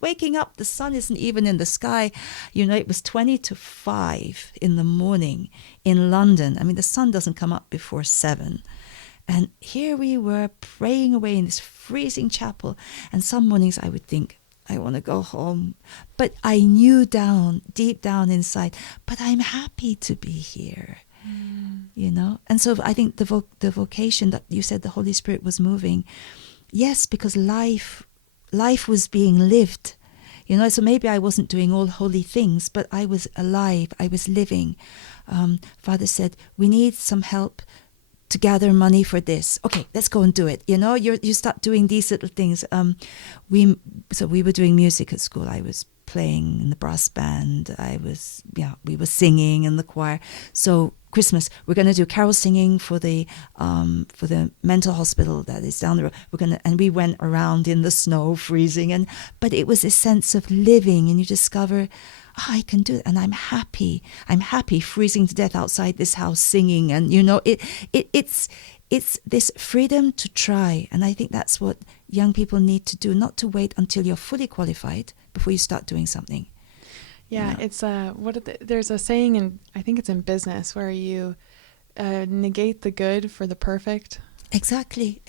Waking up, the sun isn't even in the sky. It was 20 to 5 in the morning in London. I mean, the sun doesn't come up before 7. And here we were praying away in this freezing chapel. And some mornings I would think, I want to go home. But I knew deep down inside, but I'm happy to be here. And so I think the vocation that you said the Holy Spirit was moving, yes, because life was being lived, so maybe I wasn't doing all holy things, but I was alive, I was living. Father said, we need some help to gather money for this. Okay, let's go and do it. You start doing these little things. We were doing music at school. I was playing in the brass band. We were singing in the choir. So Christmas, we're going to do carol singing for the mental hospital that is down the road. And we went around in the snow, freezing, but it was a sense of living, and you discover, I can do it, and I'm happy. I'm happy, freezing to death outside this house, singing, and it's this freedom to try, and I think that's what young people need to do, not to wait until you're fully qualified before you start doing something. Yeah, it's there's a saying I think it's in business, where you negate the good for the perfect. Exactly.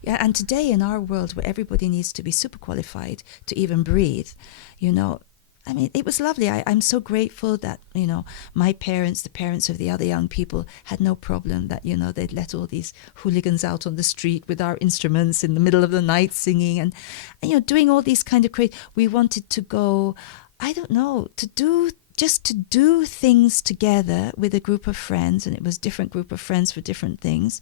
Yeah, and today in our world where everybody needs to be super qualified to even breathe, you know, I mean, it was lovely. I'm so grateful that, you know, my parents, the parents of the other young people, had no problem that, you know, they'd let all these hooligans out on the street with our instruments in the middle of the night singing and you know, doing all these kind of crazy. We wanted to go, I don't know, to do things together with a group of friends, and it was different group of friends for different things.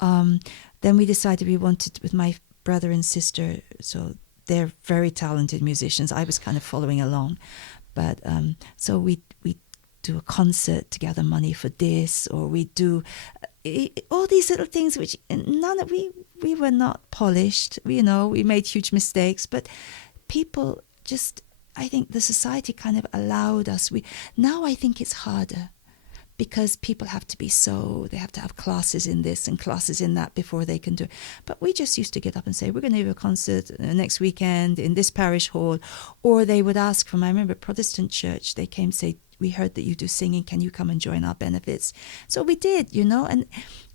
Then we decided we wanted, with my brother and sister, so they're very talented musicians. I was kind of following along. But so we do a concert to gather money for this, or we do all these little things which none of we were not polished. You know, we made huge mistakes, but people just, I think the society kind of allowed us. Now I think it's harder because people have to they have to have classes in this and classes in that before they can do it. But we just used to get up and say, we're going to do a concert next weekend in this parish hall. Or they would ask from, I remember Protestant church, they came and say, we heard that you do singing, can you come and join our benefits? So we did, you know, and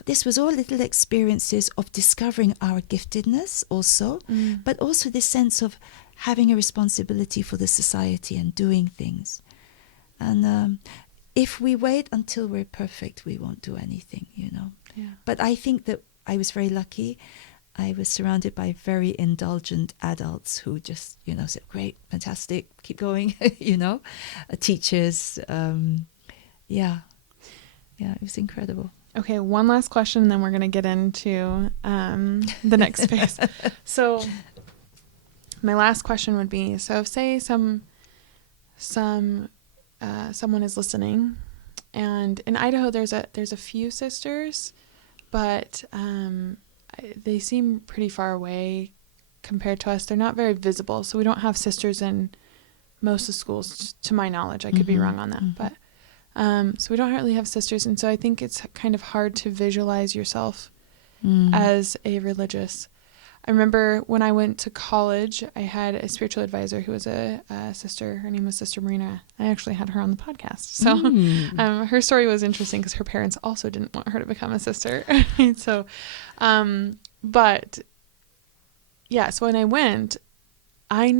this was all little experiences of discovering our giftedness also, but also this sense of having a responsibility for the society and doing things. And if we wait until we're perfect, we won't do anything, you know. Yeah. But I think that I was very lucky. I was surrounded by very indulgent adults who just, you know, said, great, fantastic, keep going, you know, teachers. Yeah, it was incredible. Okay, one last question, and then we're going to get into the next phase. So my last question would be, so if, say, someone is listening, and in Idaho there's a few sisters, but they seem pretty far away compared to us. They're not very visible, so we don't have sisters in most of the schools, to my knowledge. I could be wrong on that, but so we don't really have sisters, and so I think it's kind of hard to visualize yourself as a religious. I remember when I went to college, I had a spiritual advisor who was a sister. Her name was Sister Marina. I actually had her on the podcast. So her story was interesting because her parents also didn't want her to become a sister. So, but yeah, so when I went, I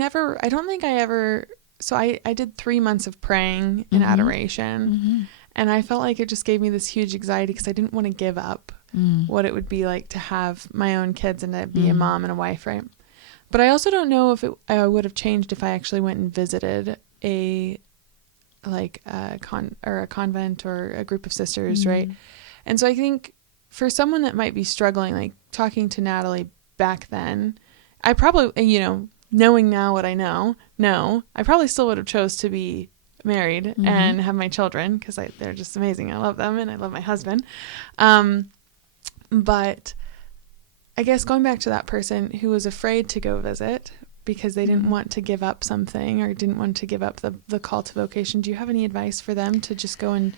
did 3 months of praying and adoration. And I felt like it just gave me this huge anxiety because I didn't want to give up what it would be like to have my own kids and to be a mom and a wife, right? But I also don't know if I would have changed if I actually went and visited a convent or a group of sisters, right? And so I think for someone that might be struggling, like talking to Natalie back then, I probably, you know, knowing now what I know, I probably still would have chose to be married and have my children because they're just amazing. I love them and I love my husband. But I guess going back to that person who was afraid to go visit because they didn't want to give up something or didn't want to give up the call to vocation, do you have any advice for them to just go and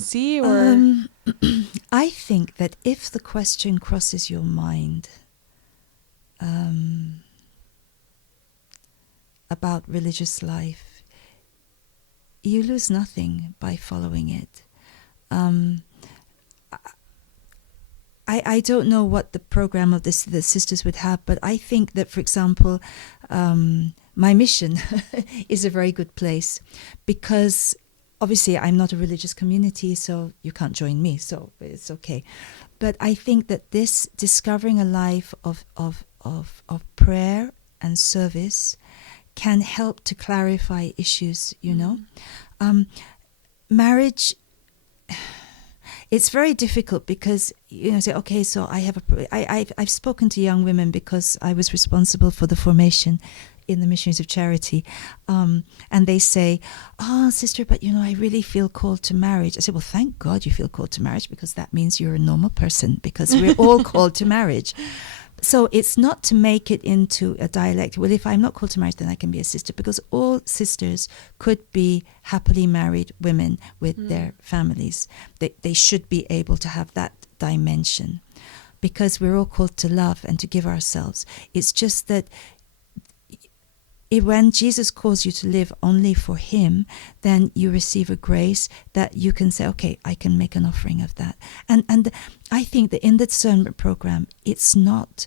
see? Or I think that if the question crosses your mind about religious life, you lose nothing by following it. I don't know what the program of the sisters would have, but I think that, for example, my mission is a very good place because obviously I'm not a religious community, so you can't join me, so it's okay. But I think that this discovering a life of prayer and service can help to clarify issues, you know. Marriage, it's very difficult because, you know, say, okay, so I've spoken to young women because I was responsible for the formation in the Missionaries of Charity, and they say, sister, but you know, I really feel called to marriage. I said, well, thank God you feel called to marriage because that means you're a normal person because we're all called to marriage. So it's not to make it into a dialect. Well, if I'm not called to marriage, then I can be a sister, because all sisters could be happily married women with their families. They should be able to have that dimension because we're all called to love and to give ourselves. It's just that when Jesus calls you to live only for him, then you receive a grace that you can say, okay, I can make an offering of that. And I think that in the discernment program, it's not,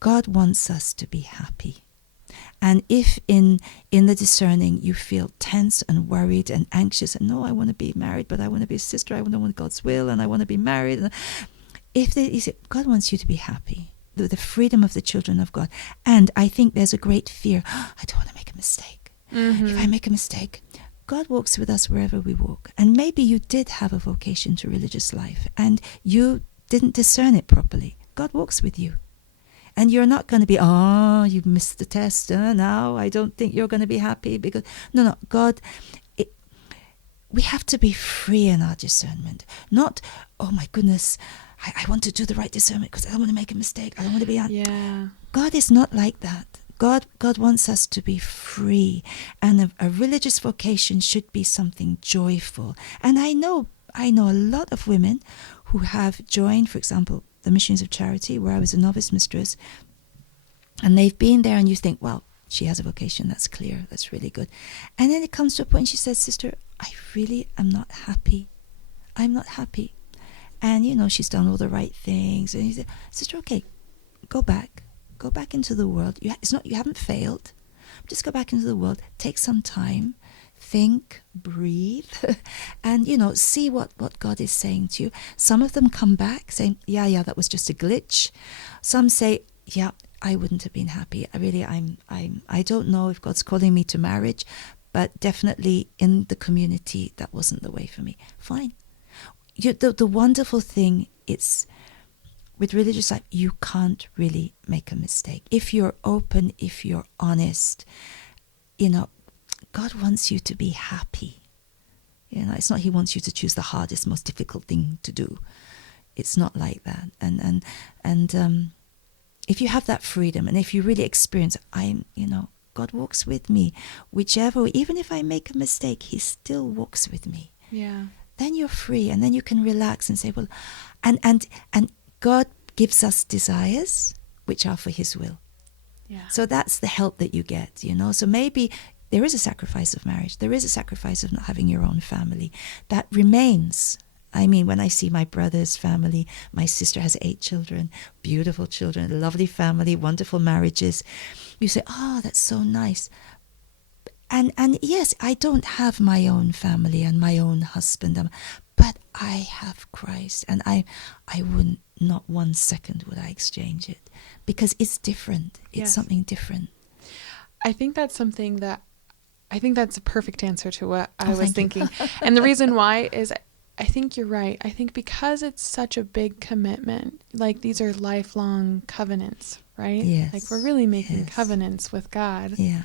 God wants us to be happy. And if in the discerning you feel tense and worried and anxious, and no, I want to be married, but I want to be a sister, I want God's will, and I want to be married. God wants you to be happy. The freedom of the children of God. And I think there's a great fear. I don't want to make a mistake. If I make a mistake, God walks with us wherever we walk. And maybe you did have a vocation to religious life and you didn't discern it properly. God walks with you. And you're not going to be, you missed the test. Now I don't think you're going to be happy. Because no, God, we have to be free in our discernment. Not, oh my goodness, I want to do the right discernment because I don't want to make a mistake. I don't want to be... Yeah. God is not like that. God wants us to be free. And a religious vocation should be something joyful. And I know a lot of women who have joined, for example, the Missionaries of Charity, where I was a novice mistress. And they've been there and you think, well, she has a vocation. That's clear. That's really good. And then it comes to a point she says, Sister, I really am not happy. I'm not happy. And, she's done all the right things. And he said, Sister, okay, go back into the world. You haven't failed. Just go back into the world. Take some time. Think, breathe, and, see what God is saying to you. Some of them come back saying, yeah, that was just a glitch. Some say, yeah, I wouldn't have been happy. I don't know if God's calling me to marriage, but definitely in the community, that wasn't the way for me. Fine. The wonderful thing is with religious life, you can't really make a mistake. If you're open, if you're honest, God wants you to be happy. It's not He wants you to choose the hardest, most difficult thing to do. It's not like that. And if you have that freedom, and if you really experience, God walks with me, even if I make a mistake, He still walks with me. Yeah. Then you're free, and then you can relax and say, well, and God gives us desires which are for His will. Yeah. So that's the help that you get, So maybe there is a sacrifice of marriage. There is a sacrifice of not having your own family. That remains. I mean, when I see my brother's family, my sister has 8 children, beautiful children, a lovely family, wonderful marriages. You say, that's so nice. And yes, I don't have my own family and my own husband, but I have Christ, and I wouldn't, not 1 second would I exchange it, because it's different. It's something different. I think that's a perfect answer to what I was thinking. And the reason why is I think you're right. I think because it's such a big commitment, like these are lifelong covenants, right? Yes. Like we're really making covenants with God. Yeah.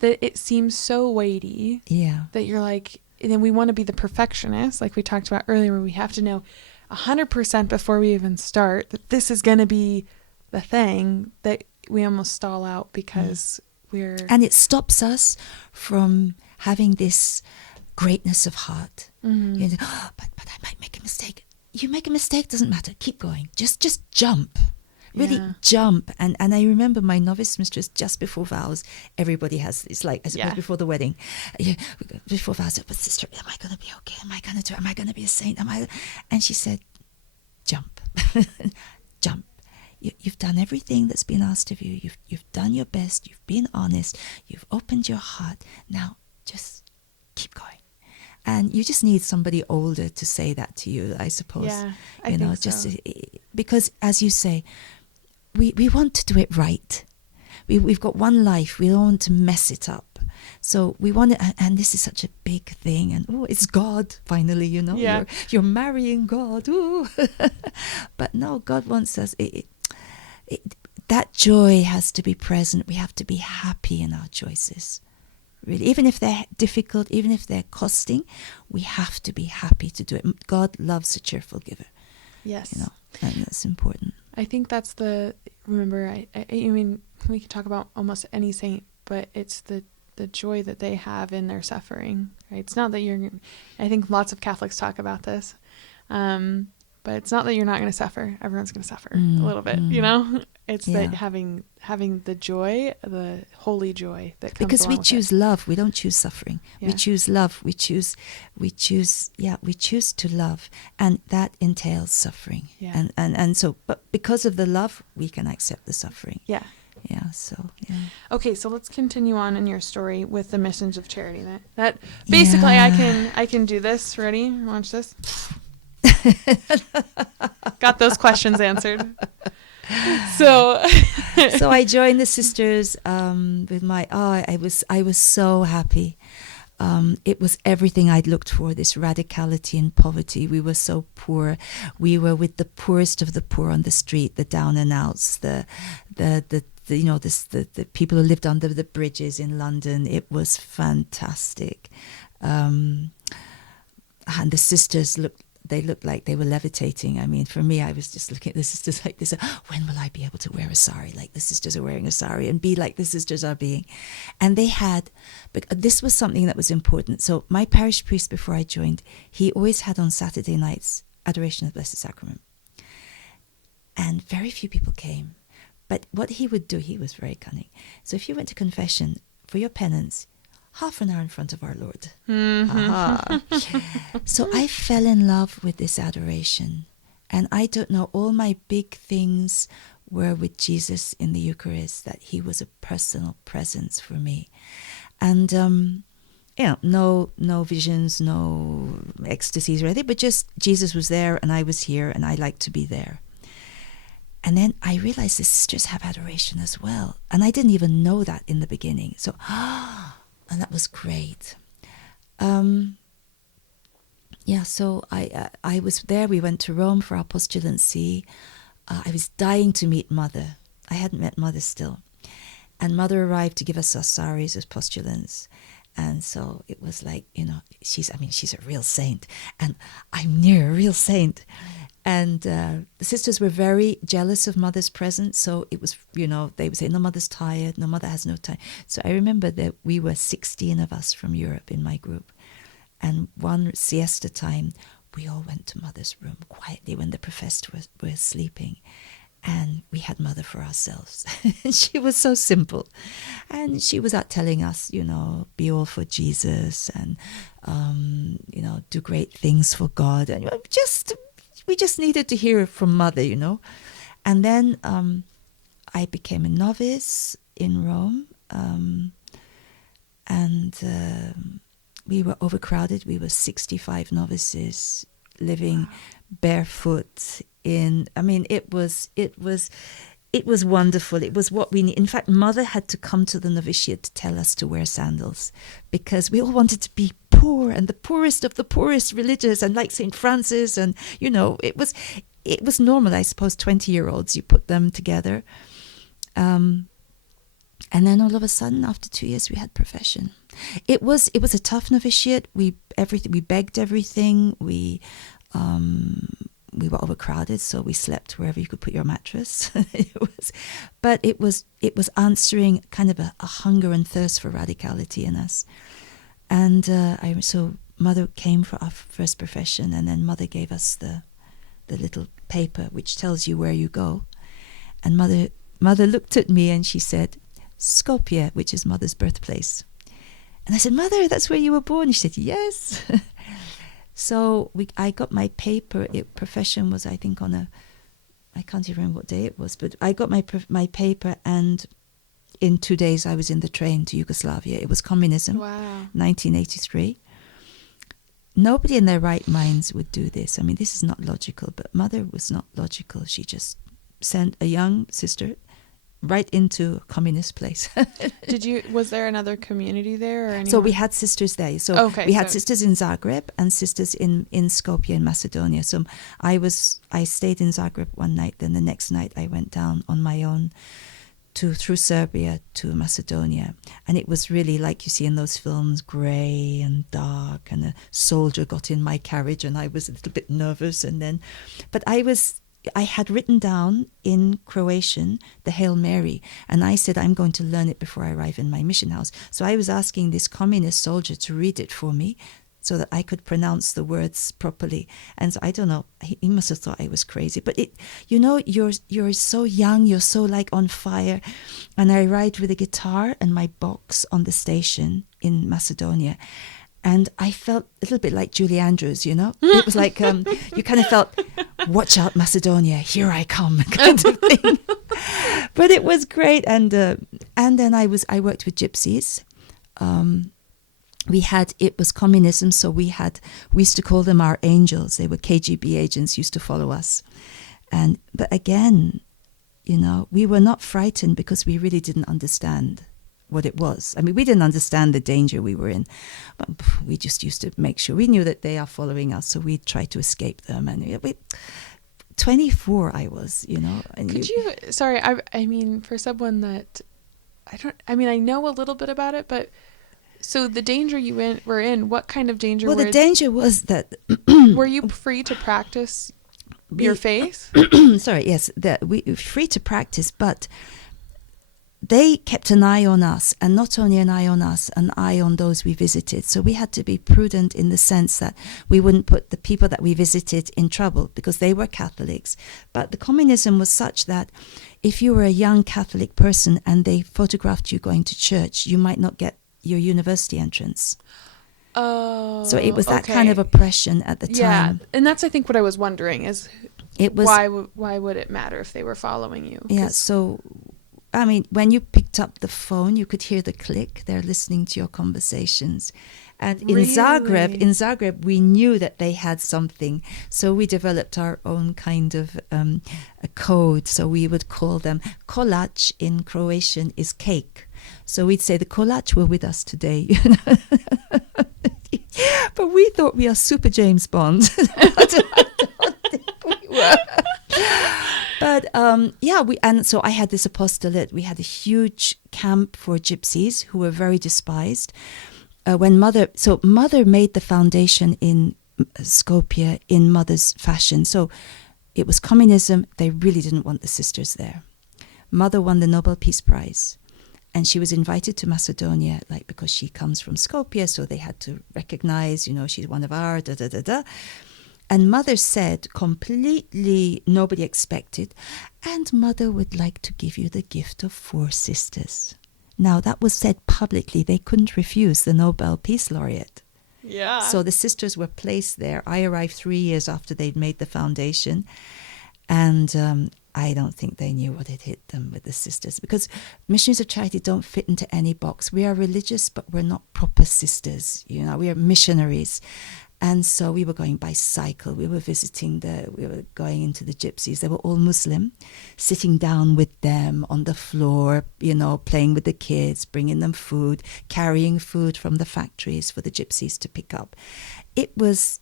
That it seems so weighty. Yeah. That you're like, and then we want to be the perfectionist, like we talked about earlier, where we have to know 100% before we even start that this is going to be the thing, that we almost stall out because and it stops us from having this greatness of heart. Mm-hmm. But I might make a mistake. You make a mistake, doesn't matter. Keep going. Just jump. Really jump. And I remember my novice mistress, just before vows, everybody has, it's like, I suppose before the wedding, before vows, but sister, am I going to be okay? Am I going to do it? Am I going to be a saint? And she said, jump. Jump. You've done everything that's been asked of you. You've done your best. You've been honest. You've opened your heart. Now, just keep going. And you just need somebody older to say that to you, I suppose. Yeah, I think so. Because, as you say, we want to do it right. We've got one life. We don't want to mess it up. So we want to, and this is such a big thing. And it's God, finally, Yeah. You're marrying God. Ooh. But no, God wants us. That joy has to be present. We have to be happy in our choices. Really, even if they're difficult, even if they're costing, we have to be happy to do it. God loves a cheerful giver. Yes. And that's important. I think that's remember, I mean, we could talk about almost any saint, but it's the joy that they have in their but it's not that I think lots of Catholics talk about this, but but it's not that you're not going to suffer. Everyone's going to suffer a little bit, you know? It's that having the joy, the holy joy that comes because along we with choose love. We don't choose suffering. Yeah. We choose love. We choose to love, and that entails suffering. Yeah. And so, but because of the love, we can accept the suffering. Yeah. Yeah. So yeah. Okay, so let's continue on in your story with the Missions of Charity. That basically, I can do this. Ready? Watch this. Got those questions answered. So I joined the sisters with my I was so happy. It was everything I'd looked for, this radicality in poverty. We were so poor. We were with the poorest of the poor on the street, the down and outs, the people who lived under the bridges in London. It was fantastic. And the sisters looked like they were levitating. I mean, for me, I was just looking at the sisters like this. When will I be able to wear a sari like the sisters are wearing a sari and be like the sisters are being? And they had, but this was something that was important. So my parish priest, before I joined, he always had on Saturday nights Adoration of the Blessed Sacrament. And very few people came. But what he would do, he was very cunning. So if you went to confession for your penance, half an hour in front of our Lord. So I fell in love with this adoration. And I don't know, all my big things were with Jesus in the Eucharist, that he was a personal presence for me. And, no visions, no ecstasies or anything, but just Jesus was there and I was here and I liked to be there. And then I realized the sisters have adoration as well. And I didn't even know that in the beginning. So, and that was great. So I was there. We went to Rome for our postulancy. I was dying to meet Mother. I hadn't met Mother still. And Mother arrived to give us our saris as postulants. And so it was like, she's a real saint. And I'm near a real saint. And the sisters were very jealous of Mother's presence. So it was, they would say, no, Mother's tired. No, Mother has no time. So I remember that we were 16 of us from Europe in my group. And one siesta time, we all went to Mother's room quietly when the professor were sleeping. And we had Mother for ourselves. She was so simple. And she was out telling us, be all for Jesus and, do great things for God. And we just needed to hear it from Mother, And then I became a novice in Rome. We were overcrowded. We were 65 novices living barefoot it was wonderful. It was what we need. In fact, Mother had to come to the novitiate to tell us to wear sandals because we all wanted to be poor and the poorest of the poorest religious and like St. Francis. And, it was normal, I suppose, 20-year-olds, you put them together. And then all of a sudden, after 2 years, we had profession. It was a tough novitiate. We begged everything. We were overcrowded, so we slept wherever you could put your mattress. It was answering kind of a hunger and thirst for radicality in us. And so Mother came for our first profession, and then Mother gave us the little paper which tells you where you go. And Mother looked at me and she said, Skopje, which is Mother's birthplace. And I said, Mother, that's where you were born. She said, yes. So I got my paper. Profession was, I think, I can't even remember what day it was, but I got my paper, and in 2 days I was in the train to Yugoslavia. It was communism, wow. 1983. Nobody in their right minds would do this. I mean, this is not logical, but Mother was not logical. She just sent a young sister right into a communist place. Was there another community there? Or anyone? So we had sisters there. So we had sisters in Zagreb and sisters in Skopje in Macedonia. So I stayed in Zagreb one night, then the next night I went down on my own through Serbia to Macedonia. And it was really like you see in those films, grey and dark, and a soldier got in my carriage and I was a little bit nervous. But I had written down in Croatian the Hail Mary, and I said, I'm going to learn it before I arrive in my mission house. So I was asking this communist soldier to read it for me so that I could pronounce the words properly. And so I don't know, he must have thought I was crazy. But you're so young, you're so like on fire. And I ride with a guitar and my box on the station in Macedonia. And I felt a little bit like Julie Andrews, you know? It was like, you kind of felt, watch out, Macedonia, here I come, kind of thing. But it was great. And then I worked with gypsies. It was communism, so we used to call them our angels. They were KGB agents, used to follow us. But again, we were not frightened because we really didn't understand what it was. I mean, we didn't understand the danger we were in, but we just used to make sure. We knew that they are following us, so we tried to escape them. And 24 I was, And sorry, I mean, for someone that, I know a little bit about it, but so the danger you were in, what kind of danger? Well, the danger was that... were you free to practice your faith? Sorry, yes, we were free to practice, but they kept an eye on us, and not only an eye on us, an eye on those we visited. So we had to be prudent in the sense that we wouldn't put the people that we visited in trouble because they were Catholics. But the communism was such that if you were a young Catholic person and they photographed you going to church, you might not get your university entrance. Oh, so it was that kind of oppression at the time. Yeah, and that's I think what I was wondering is why would it matter if they were following you? Yeah, so I mean, when you picked up the phone, you could hear the click. They're listening to your conversations. And in Zagreb, we knew that they had something. So we developed our own kind of a code. So we would call them kolač in Croatian is cake. So we'd say the kolač were with us today. But we thought we are super James Bond. I don't think we were. But so I had this apostolate. We had a huge camp for gypsies who were very despised. When Mother made the foundation in Skopje in Mother's fashion. So it was communism. They really didn't want the sisters there. Mother won the Nobel Peace Prize. And she was invited to Macedonia, because she comes from Skopje, so they had to recognize, she's one of our, da-da-da-da. And Mother said, completely nobody expected, and Mother would like to give you the gift of 4 sisters. Now, that was said publicly. They couldn't refuse the Nobel Peace Laureate. Yeah. So the sisters were placed there. I arrived 3 years after they'd made the foundation. And I don't think they knew what had hit them with the sisters. Because Missionaries of Charity don't fit into any box. We are religious, but we're not proper sisters. We are missionaries. And so we were going by cycle. We were going into the gypsies. They were all Muslim, sitting down with them on the floor, playing with the kids, bringing them food, carrying food from the factories for the gypsies to pick up. It was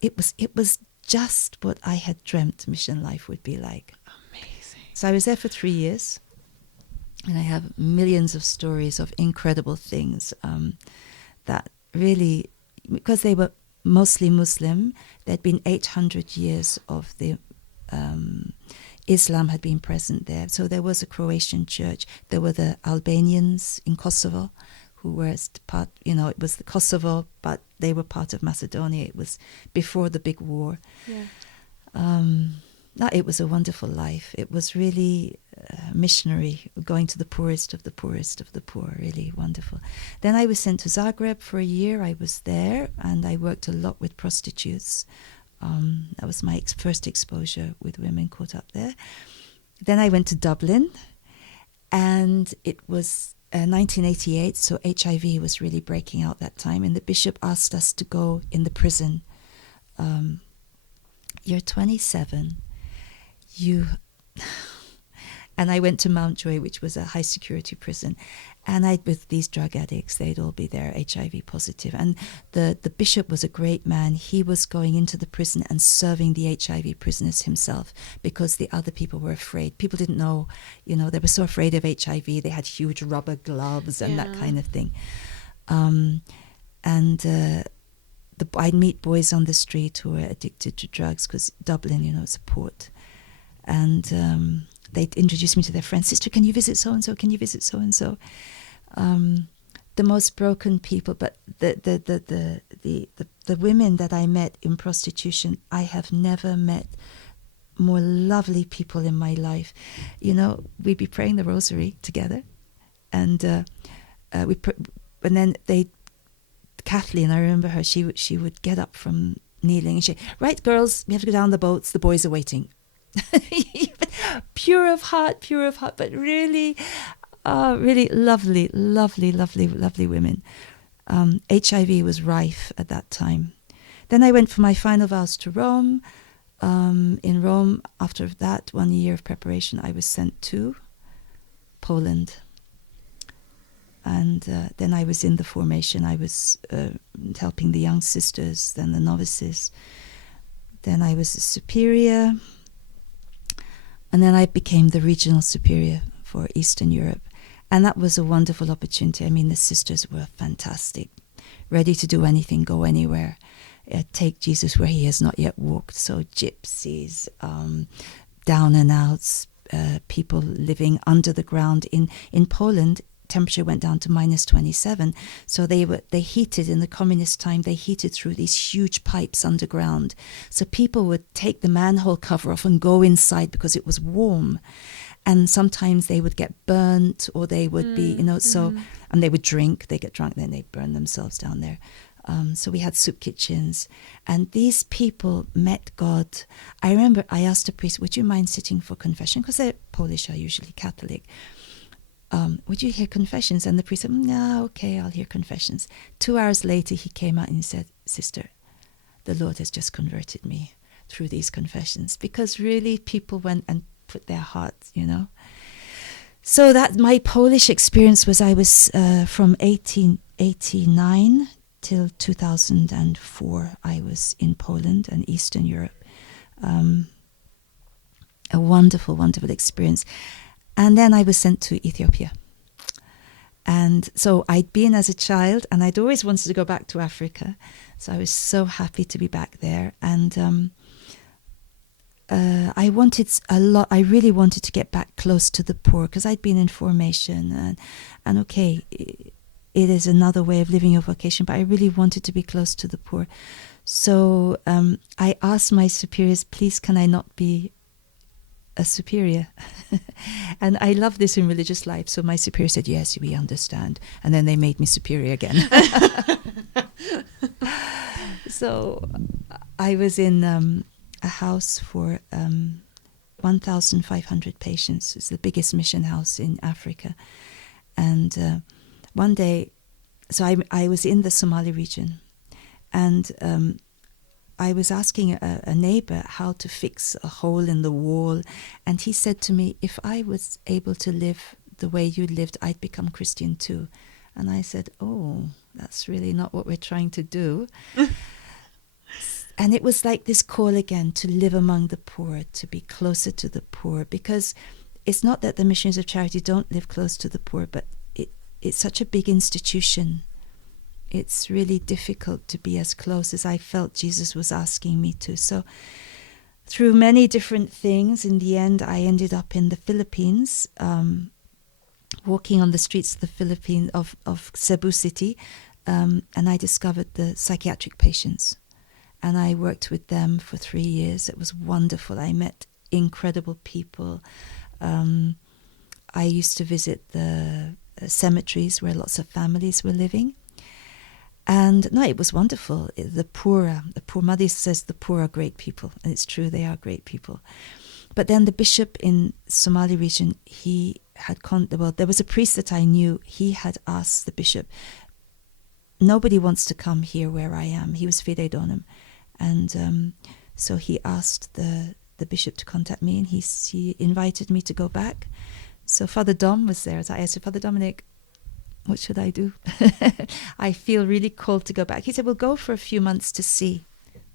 just what I had dreamt mission life would be like. Amazing. So I was there for 3 years, and I have millions of stories of incredible things that really, because they were mostly Muslim. There'd been 800 years of the Islam had been present there. So there was a Croatian church. There were the Albanians in Kosovo, who were part, it was the Kosovo, but they were part of Macedonia. It was before the big war. Yeah. It was a wonderful life. It was really missionary, going to the poorest of the poorest of the poor, really wonderful. Then I was sent to Zagreb for a year. I was there, and I worked a lot with prostitutes. That was my first exposure with women caught up there. Then I went to Dublin, and it was 1988, so HIV was really breaking out that time, and the bishop asked us to go in the prison. You're 27. And I went to Mountjoy, which was a high security prison, and with these drug addicts, they'd all be there, HIV positive. And the bishop was a great man. He was going into the prison and serving the HIV prisoners himself, because the other people were afraid. People didn't know, they were so afraid of HIV. They had huge rubber gloves and that kind of thing. I'd meet boys on the street who were addicted to drugs, because Dublin, is a port. And they'd introduce me to their friends. Sister, can you visit so-and-so? Can you visit so-and-so? the most broken people. But the women that I met in prostitution, I have never met more lovely people in my life. You know, we'd be praying the rosary together, and and then Kathleen, I remember her. She would get up from kneeling and she, right, girls, we have to go down the boats. The boys are waiting. Pure of heart, but really, really lovely women. HIV was rife at that time. Then I went for my final vows to Rome. In Rome, after that 1 year of preparation, I was sent to Poland. And then I was in the formation. I was helping the young sisters, then the novices. Then I was a superior. And then I became the regional superior for Eastern Europe. And that was a wonderful opportunity. I mean, the sisters were fantastic, ready to do anything, go anywhere, take Jesus where he has not yet walked. So gypsies, down and outs, people living under the ground. In Poland, temperature went down to -27. So they heated in the communist time. They heated through these huge pipes underground. So people would take the manhole cover off and go inside because it was warm. And sometimes they would get burnt, or they would be, so, and they would drink, they get drunk, then they burn themselves down there. So we had soup kitchens, and these people met God. I remember I asked a priest, would you mind sitting for confession? Because they're Polish, are usually Catholic. Would you hear confessions? And the priest said, no, okay, I'll hear confessions. 2 hours later, he came out and he said, Sister, the Lord has just converted me through these confessions. Because really people went and put their hearts, So that my Polish experience was, I was from 1889 till 2004, I was in Poland and Eastern Europe. A wonderful, wonderful experience. And then I was sent to Ethiopia. And so I'd been as a child, and I'd always wanted to go back to Africa. So I was so happy to be back there. And I wanted a lot. I really wanted to get back close to the poor, because I'd been in formation. And okay, it is another way of living your vocation, but I really wanted to be close to the poor. So I asked my superiors, please, can I not be a superior? And I love this in religious life. So my superior said, yes, we understand. And then they made me superior again. So I was in a house for 1,500 patients. It's the biggest mission house in Africa. And one day, so I was in the Somali region, and I was asking a neighbor how to fix a hole in the wall, and he said to me, if I was able to live the way you lived, I'd become Christian too. And I said, oh, that's really not what we're trying to do. And it was like this call again to live among the poor, to be closer to the poor, because it's not that the Missionaries of Charity don't live close to the poor, but it's such a big institution. It's really difficult to be as close as I felt Jesus was asking me to. So through many different things, in the end, I ended up in the Philippines, walking on the streets of the Philippines, of Cebu City, and I discovered the psychiatric patients. And I worked with them for 3 years. It was wonderful. I met incredible people. I used to visit the cemeteries where lots of families were living. And no, it was wonderful. The poor, Mother says the poor are great people. And it's true, they are great people. But then the bishop in Somali region, he had, there was a priest that I knew. He had asked the bishop, nobody wants to come here where I am. He was Fide Donum. And so he asked the bishop to contact me, and he invited me to go back. So Father Dom was there. I said, Father Dominic, what should I do? I feel really called to go back. He said, well, go for a few months to see.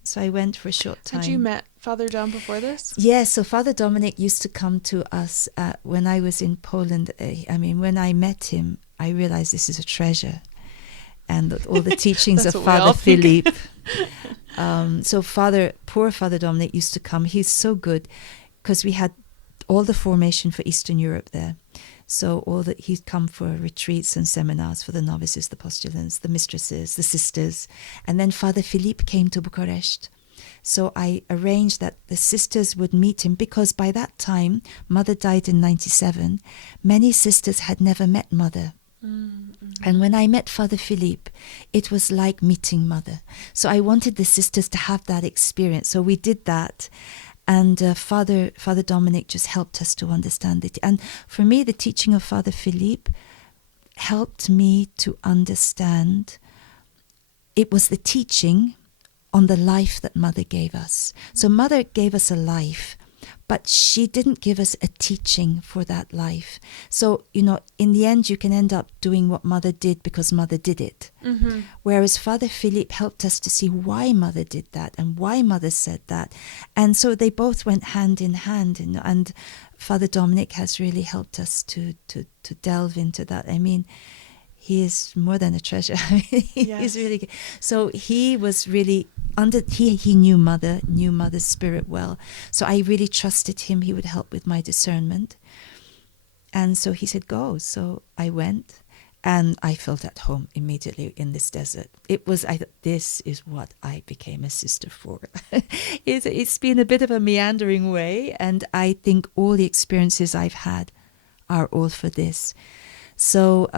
So I went for a short time. Had you met Father Dom before this? Yes, so Father Dominic used to come to us when I was in Poland. I mean, when I met him, I realized this is a treasure. And all the teachings of Father Philippe. So poor Father Dominic used to come. He's so good, because we had all the formation for Eastern Europe there. So he'd come for retreats and seminars for the novices, the postulants, the mistresses, the sisters. And then Father Philippe came to Bucharest. So I arranged that the sisters would meet him, because by that time, Mother died in 97. Many sisters had never met Mother. Mm-hmm. And when I met Father Philippe, it was like meeting Mother. So I wanted the sisters to have that experience. So we did that. And Father Dominic just helped us to understand it. And for me, the teaching of Father Philippe helped me to understand. It was the teaching on the life that Mother gave us. So Mother gave us a life, but she didn't give us a teaching for that life. So, in the end, you can end up doing what Mother did because Mother did it. Mm-hmm. Whereas Father Philippe helped us to see why Mother did that and why Mother said that. And so they both went hand in hand. And Father Dominic has really helped us to delve into that. I mean, he is more than a treasure. He's really good. So he was really he knew Mother's spirit well. So I really trusted him. He would help with my discernment. And so he said, go. So I went, and I felt at home immediately in this desert. I thought, this is what I became a sister for. It's been a bit of a meandering way, and I think all the experiences I've had are all for this. So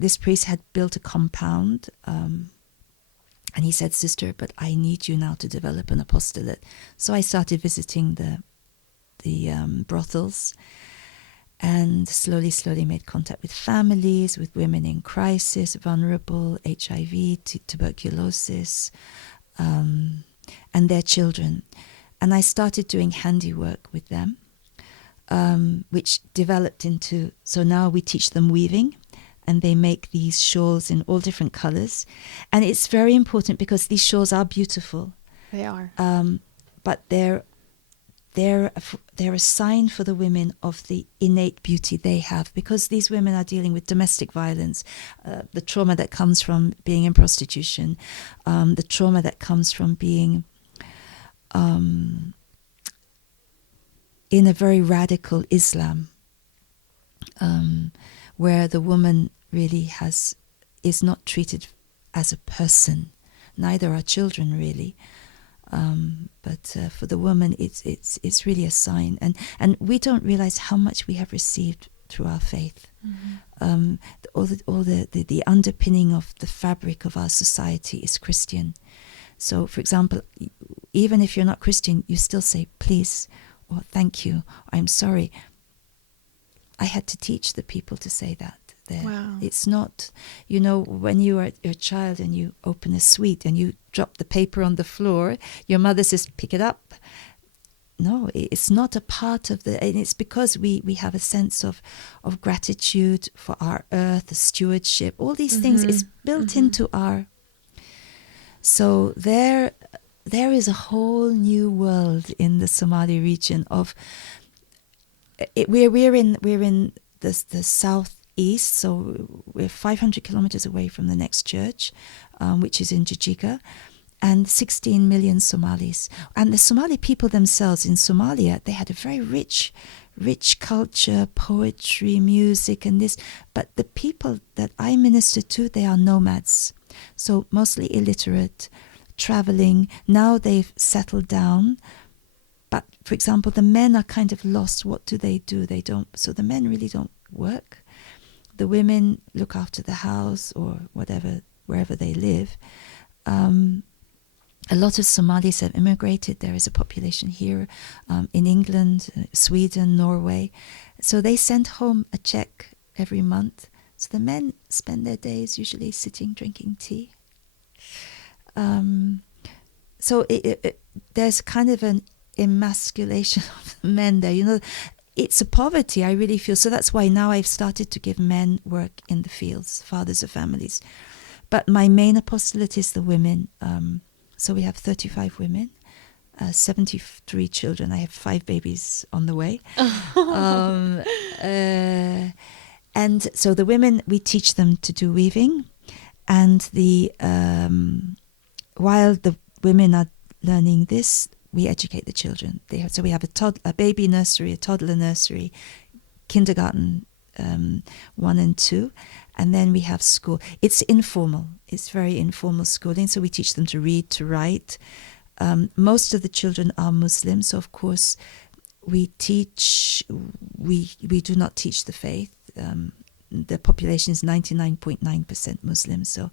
this priest had built a compound, and he said, Sister, but I need you now to develop an apostolate. So I started visiting the brothels, and slowly made contact with families, with women in crisis, vulnerable, HIV, tuberculosis, and their children. And I started doing handiwork with them, which developed into, so now we teach them weaving. And they make these shawls in all different colors. And it's very important because these shawls are beautiful. They are. But they're a sign for the women of the innate beauty they have, because these women are dealing with domestic violence, the trauma that comes from being in prostitution, the trauma that comes from being in a very radical Islam, where the woman really is not treated as a person. Neither are children really, but for the woman, it's really a sign, and we don't realize how much we have received through our faith. Mm-hmm. All the underpinning of the fabric of our society is Christian. So, for example, even if you're not Christian, you still say please, or thank you, I'm sorry. I had to teach the people to say that. Wow. It's not, when you are a child and you open a sweet and you drop the paper on the floor, your mother says, pick it up. No, it's not a part of and it's because we have a sense of gratitude for our earth, the stewardship, all these things. It's built into our. So there is a whole new world in the Somali region of. We're in the southeast, so we're 500 kilometers away from the next church, which is in Jijiga, and 16 million Somalis. And the Somali people themselves in Somalia, they had a very rich culture, poetry, music, and this. But the people that I minister to, they are nomads, so mostly illiterate, traveling. Now they've settled down. But, for example, the men are kind of lost. What do? They don't. So the men really don't work. The women look after the house or whatever, wherever they live. A lot of Somalis have immigrated. There is a population here in England, Sweden, Norway. So they send home a check every month. So the men spend their days usually sitting, drinking tea. So there's kind of an emasculation of men there. It's a poverty, I really feel. So that's why now I've started to give men work in the fields, fathers of families. But my main apostolate is the women. So we have 35 women, 73 children. I have 5 babies on the way. And so the women, we teach them to do weaving. And while the women are learning this, we educate the children. So we have a baby nursery, a toddler nursery, kindergarten, 1 and 2. And then we have school. It's informal. It's very informal schooling. So we teach them to read, to write. Most of the children are Muslim. So, of course, we do not teach the faith. The population is 99.9% Muslim. So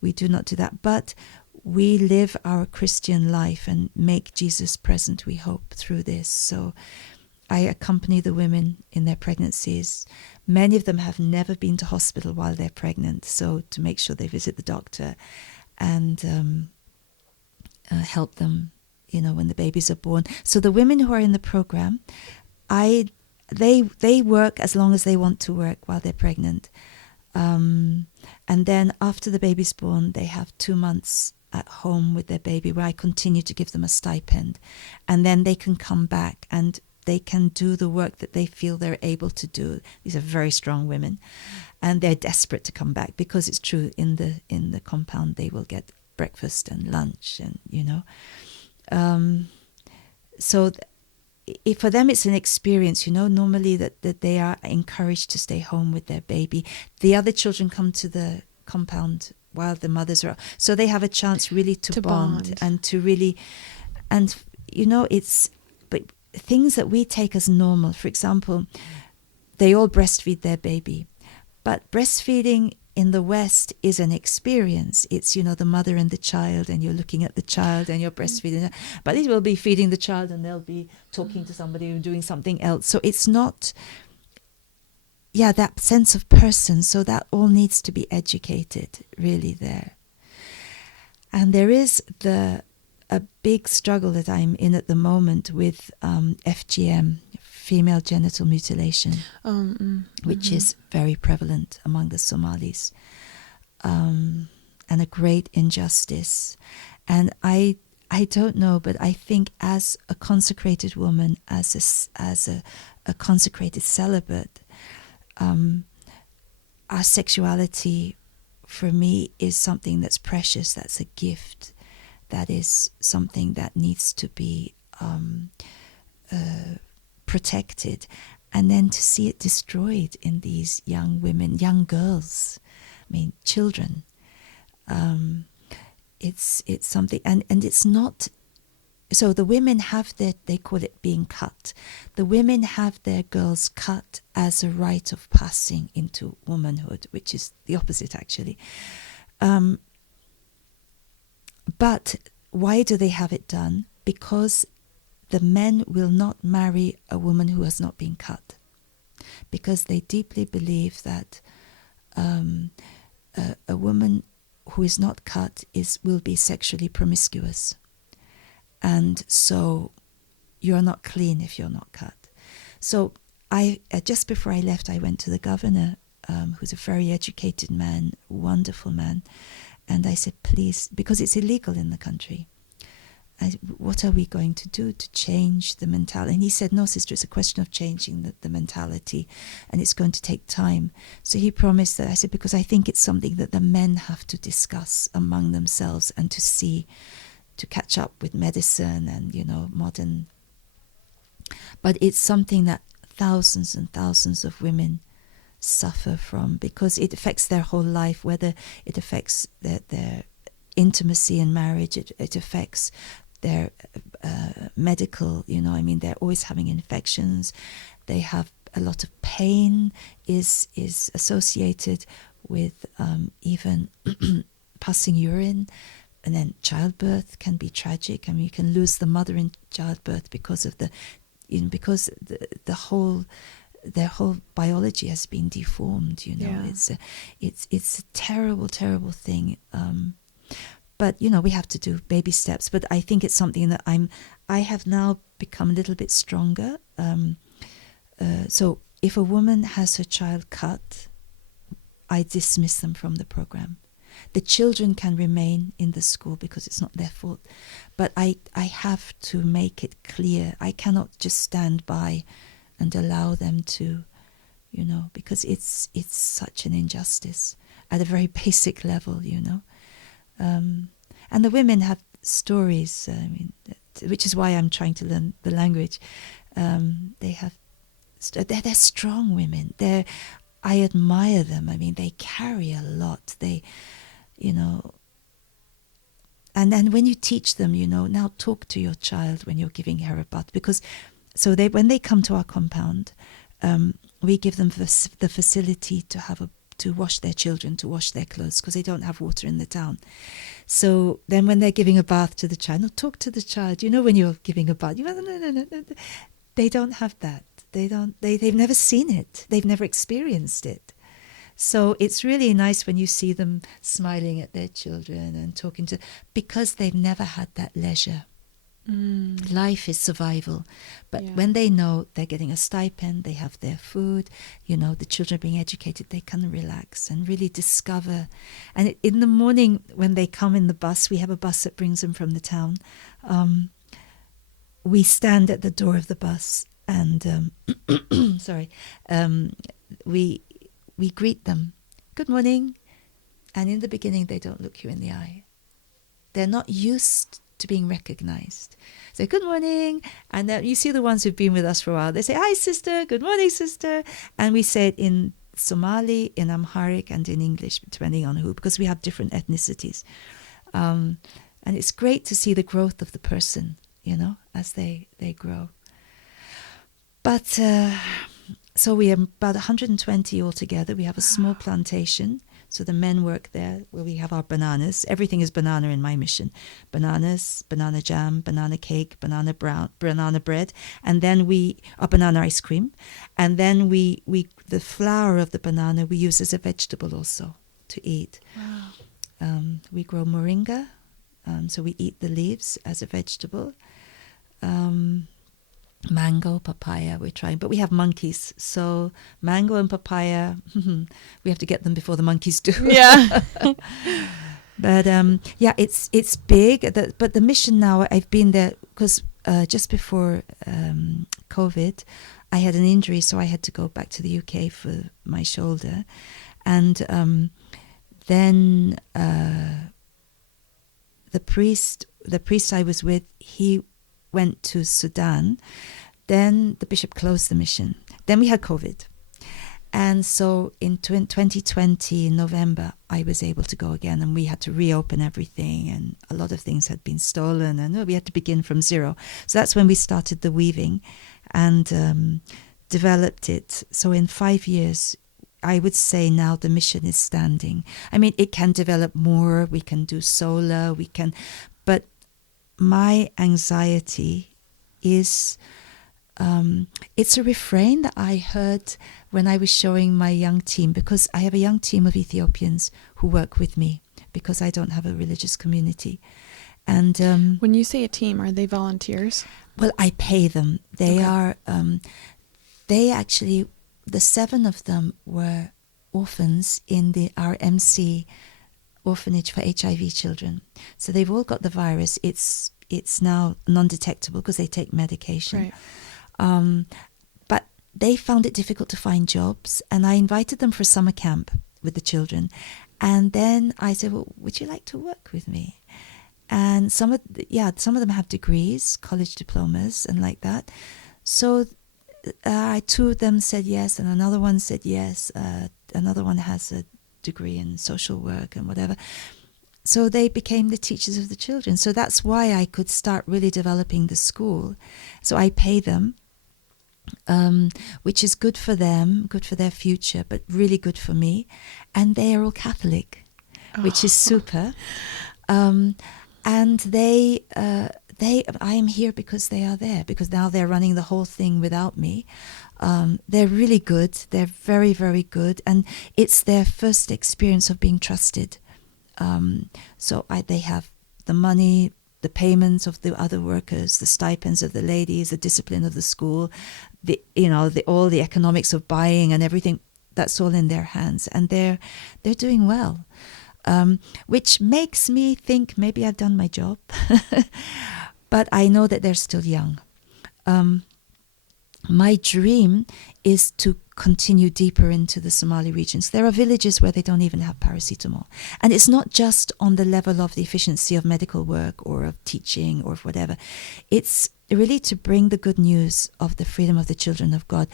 we do not do that. But we live our Christian life and make Jesus present, we hope, through this. So I accompany the women in their pregnancies. Many of them have never been to hospital while they're pregnant, so to make sure they visit the doctor and help them, when the babies are born. So the women who are in the program, they work as long as they want to work while they're pregnant. And then after the baby's born, they have 2 months at home with their baby where I continue to give them a stipend. And then they can come back and they can do the work that they feel they're able to do. These are very strong women, and they're desperate to come back because it's true, in the compound they will get breakfast and lunch, and so for them it's an experience, normally that they are encouraged to stay home with their baby. The other children come to the compound while the mothers are, so they have a chance really to bond and to really, and it's, but things that we take as normal, for example, they all breastfeed their baby, but breastfeeding in the West is an experience. It's, the mother and the child, and you're looking at the child and you're breastfeeding, but it will be feeding the child and they'll be talking to somebody or doing something else. So it's not, that sense of person. So that all needs to be educated really there. And there is a big struggle that I'm in at the moment with FGM, female genital mutilation, which is very prevalent among the Somalis, and a great injustice. And I don't know, but I think as a consecrated woman, as a consecrated celibate, our sexuality for me is something that's precious, that's a gift, that is something that needs to be protected. And then to see it destroyed in these young women, young girls, children, it's something, and it's not. So the women have they call it being cut. The women have their girls cut as a rite of passing into womanhood, which is the opposite actually. But why do they have it done? Because the men will not marry a woman who has not been cut, because they deeply believe that a woman who is not cut will be sexually promiscuous. And so you're not clean if you're not cut. So I just before I left, I went to the governor, who's a very educated man, wonderful man, and I said, please, because it's illegal in the country, what are we going to do to change the mentality? And he said, no, sister, it's a question of changing the mentality, and it's going to take time. So he promised that. I said, because I think it's something that the men have to discuss among themselves and to see, to catch up with medicine and, modern. But it's something that thousands and thousands of women suffer from, because it affects their whole life, whether it affects their intimacy in marriage, it affects their medical, they're always having infections. They have a lot of pain is associated with even passing urine. And then childbirth can be tragic. You can lose the mother in childbirth because of because their whole biology has been deformed. Yeah. It's a terrible, terrible thing. But we have to do baby steps. But I think it's something that I have now become a little bit stronger. So if a woman has her child cut, I dismiss them from the program. The children can remain in the school because it's not their fault. But I have to make it clear. I cannot just stand by and allow them to, because it's such an injustice at a very basic level, And the women have stories, which is why I'm trying to learn the language. They're strong women. I admire them. I mean, they carry a lot. They, you know, and then when you teach them, you know, now talk to your child when you're giving her a bath, because so they, when they come to our compound, we give them the facility to have to wash their children, to wash their clothes, because they don't have water in the town. So then when they're giving a bath to the child, no, talk to the child. You know, when you're giving a bath, you no. They don't have that. They've never seen it. They've never experienced it. So it's really nice when you see them smiling at their children and talking to, because they've never had that leisure. Life is survival. But when they know they're getting a stipend, they have their food, you know, the children are being educated, they can relax and really discover. And in the morning when they come in the bus, we have a bus that brings them from the town. We stand at the door of the bus and we greet them. Good morning. And in the beginning, they don't look you in the eye. They're not used to being recognized. So good morning. And then you see the ones who've been with us for a while. They say, hi, sister. Good morning, sister. And we say it in Somali, in Amharic, and in English, depending on who, because we have different ethnicities. And it's great to see the growth of the person, you know, as they grow. But so we have about 120 altogether. We have a small plantation. So the men work there where we have our bananas. Everything is banana in my mission. Bananas, banana jam, banana cake, banana bread. And then banana ice cream. And then we the flour of the banana we use as a vegetable also to eat. Wow. We grow moringa. So we eat the leaves as a vegetable. Mango, papaya, we're trying, but we have monkeys, so mango and papaya, we have to get them before the monkeys do. Yeah. But it's big. But the mission now, I've been there because just before COVID, I had an injury, so I had to go back to the UK for my shoulder, and then the priest I was with, he went to Sudan. Then the bishop closed the mission. Then we had COVID. And so in 2020, in November, I was able to go again, and we had to reopen everything, and a lot of things had been stolen, and we had to begin from zero. So that's when we started the weaving and developed it. So in 5 years, I would say now the mission is standing. I mean, it can develop more. We can do solar. But my anxiety is, it's a refrain that I heard when I was showing my young team, because I have a young team of Ethiopians who work with me because I don't have a religious community. And when you say a team, are they volunteers? Well, I pay them. They are, they actually, the 7 of them were orphans in our MC orphanage for HIV children. So they've all got the virus. It's now non-detectable because they take medication. Right. But they found it difficult to find jobs, and I invited them for a summer camp with the children. And then I said, well, would you like to work with me? And some of them have degrees, college diplomas and like that. So 2 of them said yes, and another one said yes. Another one has a degree in social work and whatever. So they became the teachers of the children. So that's why I could start really developing the school. So I pay them, which is good for them, good for their future, but really good for me. And they are all Catholic, which is super. And I am here because they are there, because now they're running the whole thing without me. They're really good. They're very, very good. And it's their first experience of being trusted. So they have the money, the payments of the other workers, the stipends of the ladies, the discipline of the school, all the economics of buying and everything. That's all in their hands, and they're doing well, which makes me think maybe I've done my job. But I know that they're still young. My dream is to continue deeper into the Somali regions. There are villages where they don't even have paracetamol. And it's not just on the level of the efficiency of medical work or of teaching or of whatever. It's really to bring the good news of the freedom of the children of God.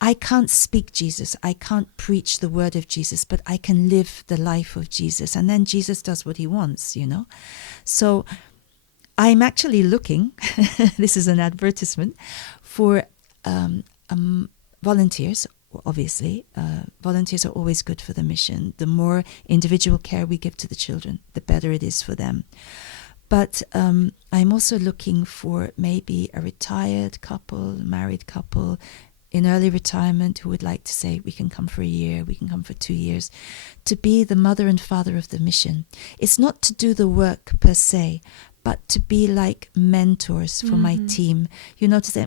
I can't speak Jesus. I can't preach the word of Jesus, but I can live the life of Jesus. And then Jesus does what he wants, you know. So I'm actually looking, this is an advertisement, for volunteers. Obviously, volunteers are always good for the mission. The more individual care we give to the children, the better it is for them. But I'm also looking for maybe a retired couple, married couple in early retirement who would like to say, we can come for a year, we can come for 2 years, to be the mother and father of the mission. It's not to do the work per se, but to be like mentors for my team, you know, to say,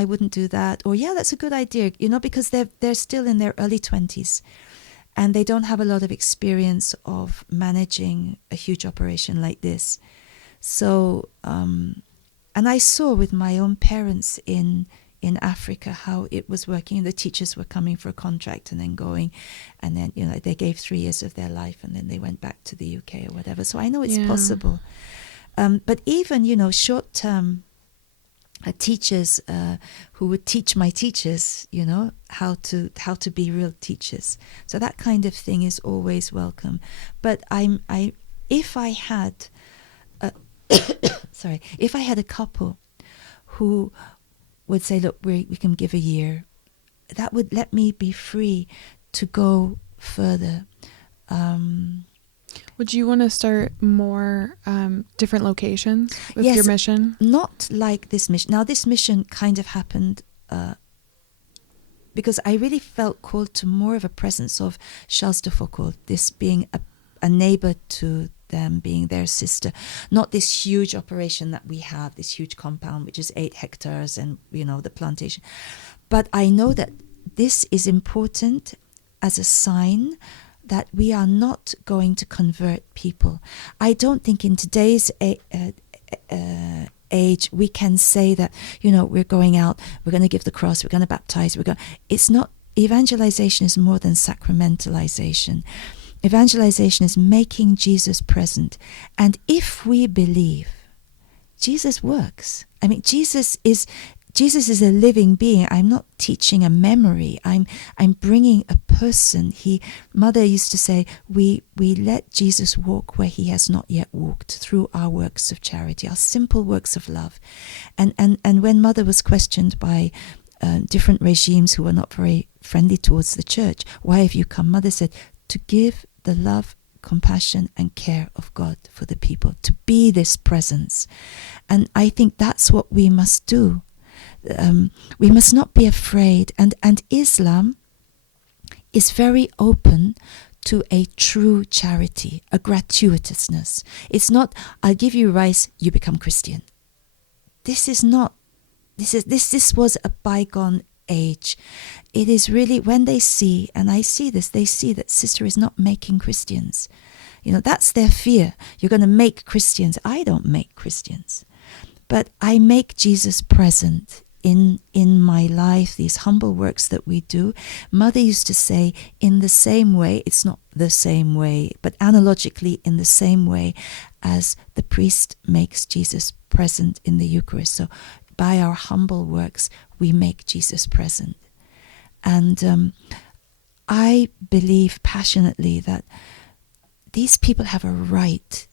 I wouldn't do that, or yeah, that's a good idea, you know, because they're still in their early 20s and they don't have a lot of experience of managing a huge operation like this. So, and I saw with my own parents in Africa how it was working. The teachers were coming for a contract and then going, and then, you know, they gave 3 years of their life and then they went back to the UK or whatever. So I know it's possible. But even, you know, short-term teachers who would teach my teachers, you know, how to be real teachers. So that kind of thing is always welcome. But if I had a couple who would say, look, we can give a year, that would let me be free to go further. Would you want to start more different locations with your mission? Not like this mission. Now, this mission kind of happened because I really felt called to more of a presence of Charles de Foucault, this being a neighbor to them, being their sister. Not this huge operation that we have, this huge compound, which is 8 hectares and, you know, the plantation. But I know that this is important as a sign that we are not going to convert people. I don't think in today's age we can say that, you know, we're going out, we're going to give the cross, we're going to baptize, it's not. Evangelization is more than sacramentalization. Evangelization is making Jesus present. And if we believe, Jesus works. I mean, Jesus is a living being. I'm not teaching a memory. I'm bringing a person. Mother used to say, we let Jesus walk where he has not yet walked, through our works of charity, our simple works of love. And when Mother was questioned by different regimes who were not very friendly towards the church, why have you come? Mother said, to give the love, compassion and care of God for the people, to be this presence. And I think that's what we must do. We must not be afraid. And Islam is very open to a true charity, a gratuitousness. It's not, I'll give you rice, you become Christian. This was a bygone age. It is really, when they see, and I see this, they see that Sister is not making Christians. You know, that's their fear. You're going to make Christians. I don't make Christians. But I make Jesus present in my life, these humble works that we do. Mother used to say, in the same way, it's not the same way, but analogically in the same way as the priest makes Jesus present in the Eucharist. So by our humble works, we make Jesus present. And I believe passionately that these people have a right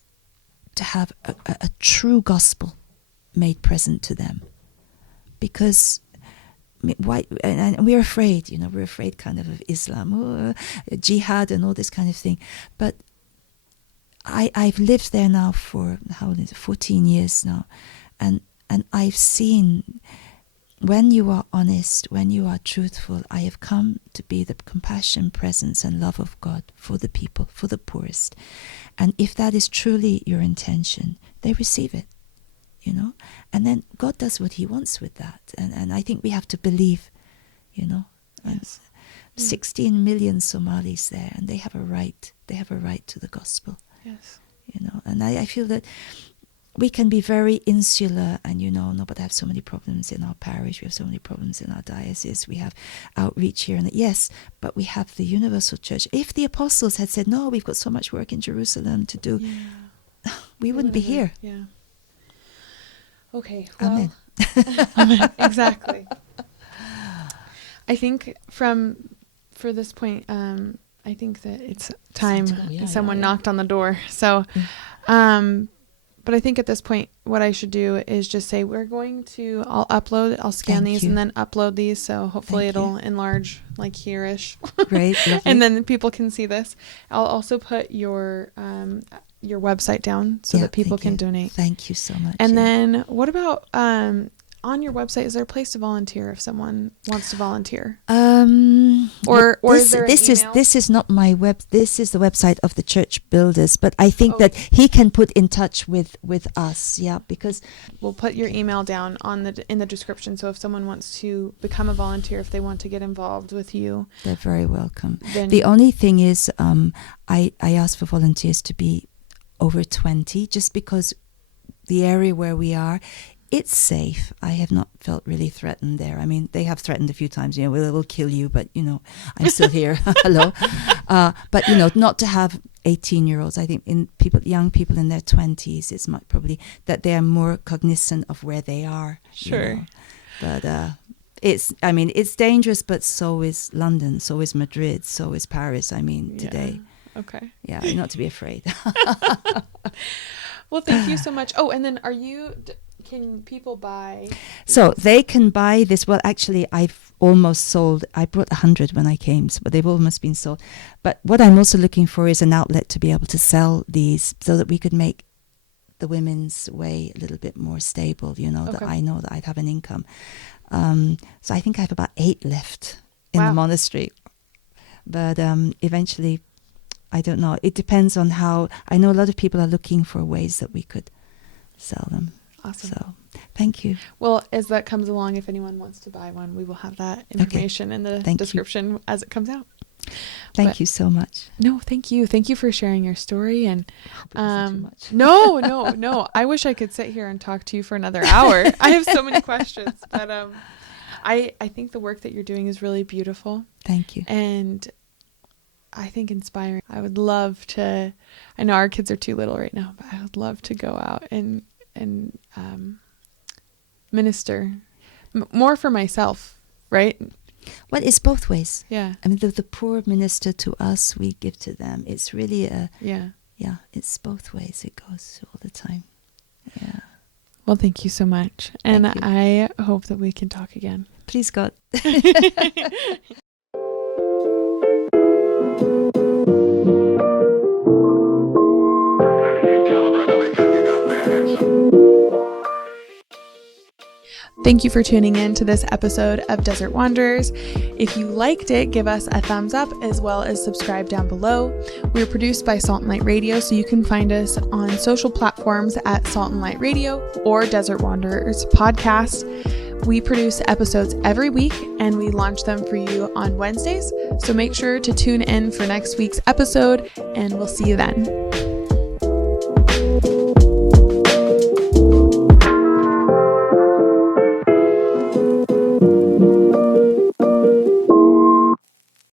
to have a true gospel made present to them. Because why? And we're afraid, you know, we're afraid kind of Islam, jihad and all this kind of thing. But I've lived there now for, 14 years now. And I've seen, when you are honest, when you are truthful, I have come to be the compassion, presence and love of God for the people, for the poorest. And if that is truly your intention, they receive it, you know. And then God does what he wants with that. And I think we have to believe, you know. Yes. 16 million Somalis there, and they have a right to the gospel. Yes. You know, and I feel that we can be very insular and, no, but I have so many problems in our parish. We have so many problems in our diocese. We have outreach here. And yes, but we have the universal church. If the apostles had said, no, we've got so much work in Jerusalem to do, we wouldn't be here. Yeah. Okay. Well, Amen. Exactly. I think for this point, I think that it's time. Someone knocked on the door. So, but I think at this point, what I should do is just say, I'll scan these and then upload these. So hopefully it'll enlarge like here-ish. Great. And then people can see this. I'll also put your website down so that people can donate. Thank you so much. And then what about, on your website, is there a place to volunteer if someone wants to volunteer? Or is there an email? This is not my web. This is the website of the church builders. But I think that he can put in touch with us. Yeah, because we'll put your email down in the description. So if someone wants to become a volunteer, if they want to get involved with you, they're very welcome. The only thing is, I ask for volunteers to be over 20, just because the area where we are, it's safe. I have not felt really threatened there. I mean, they have threatened a few times, we'll kill you, but, I'm still here. Hello. But, not to have 18-year-olds. I think young people in their 20s, it's probably that they are more cognizant of where they are. Sure. But it's dangerous, but so is London, so is Madrid, so is Paris, today. Okay. Yeah, not to be afraid. Well, thank you so much. Oh, and then can people buy? So they can buy this. Well, actually, I've almost sold. I brought 100 when I came, but they've almost been sold. But what I'm also looking for is an outlet to be able to sell these so that we could make the women's way a little bit more stable, that I know that I'd have an income. So I think I have about 8 left in the monastery. But eventually, I don't know. It depends on how. I know a lot of people are looking for ways that we could sell them. Awesome. So, thank you. Well, as that comes along, if anyone wants to buy one, we will have that information in the description as it comes out. Thank you so much. No, thank you. Thank you for sharing your story. And too much. No. I wish I could sit here and talk to you for another hour. I have so many questions, but I think the work that you're doing is really beautiful. Thank you. And I think inspiring. I would love to. I know our kids are too little right now, but I would love to go out and minister more for myself, right? Well, it's both ways. Yeah. I mean, the poor minister to us, we give to them. It's really it's both ways. It goes all the time. Yeah. Well, thank you so much. And I hope that we can talk again. Please, God. Thank you for tuning in to this episode of Desert Wanderers. If you liked it, give us a thumbs up as well as subscribe down below. We're produced by Salt and Light Radio, so you can find us on social platforms at Salt and Light Radio or Desert Wanderers Podcast. We produce episodes every week and we launch them for you on Wednesdays. So make sure to tune in for next week's episode and we'll see you then.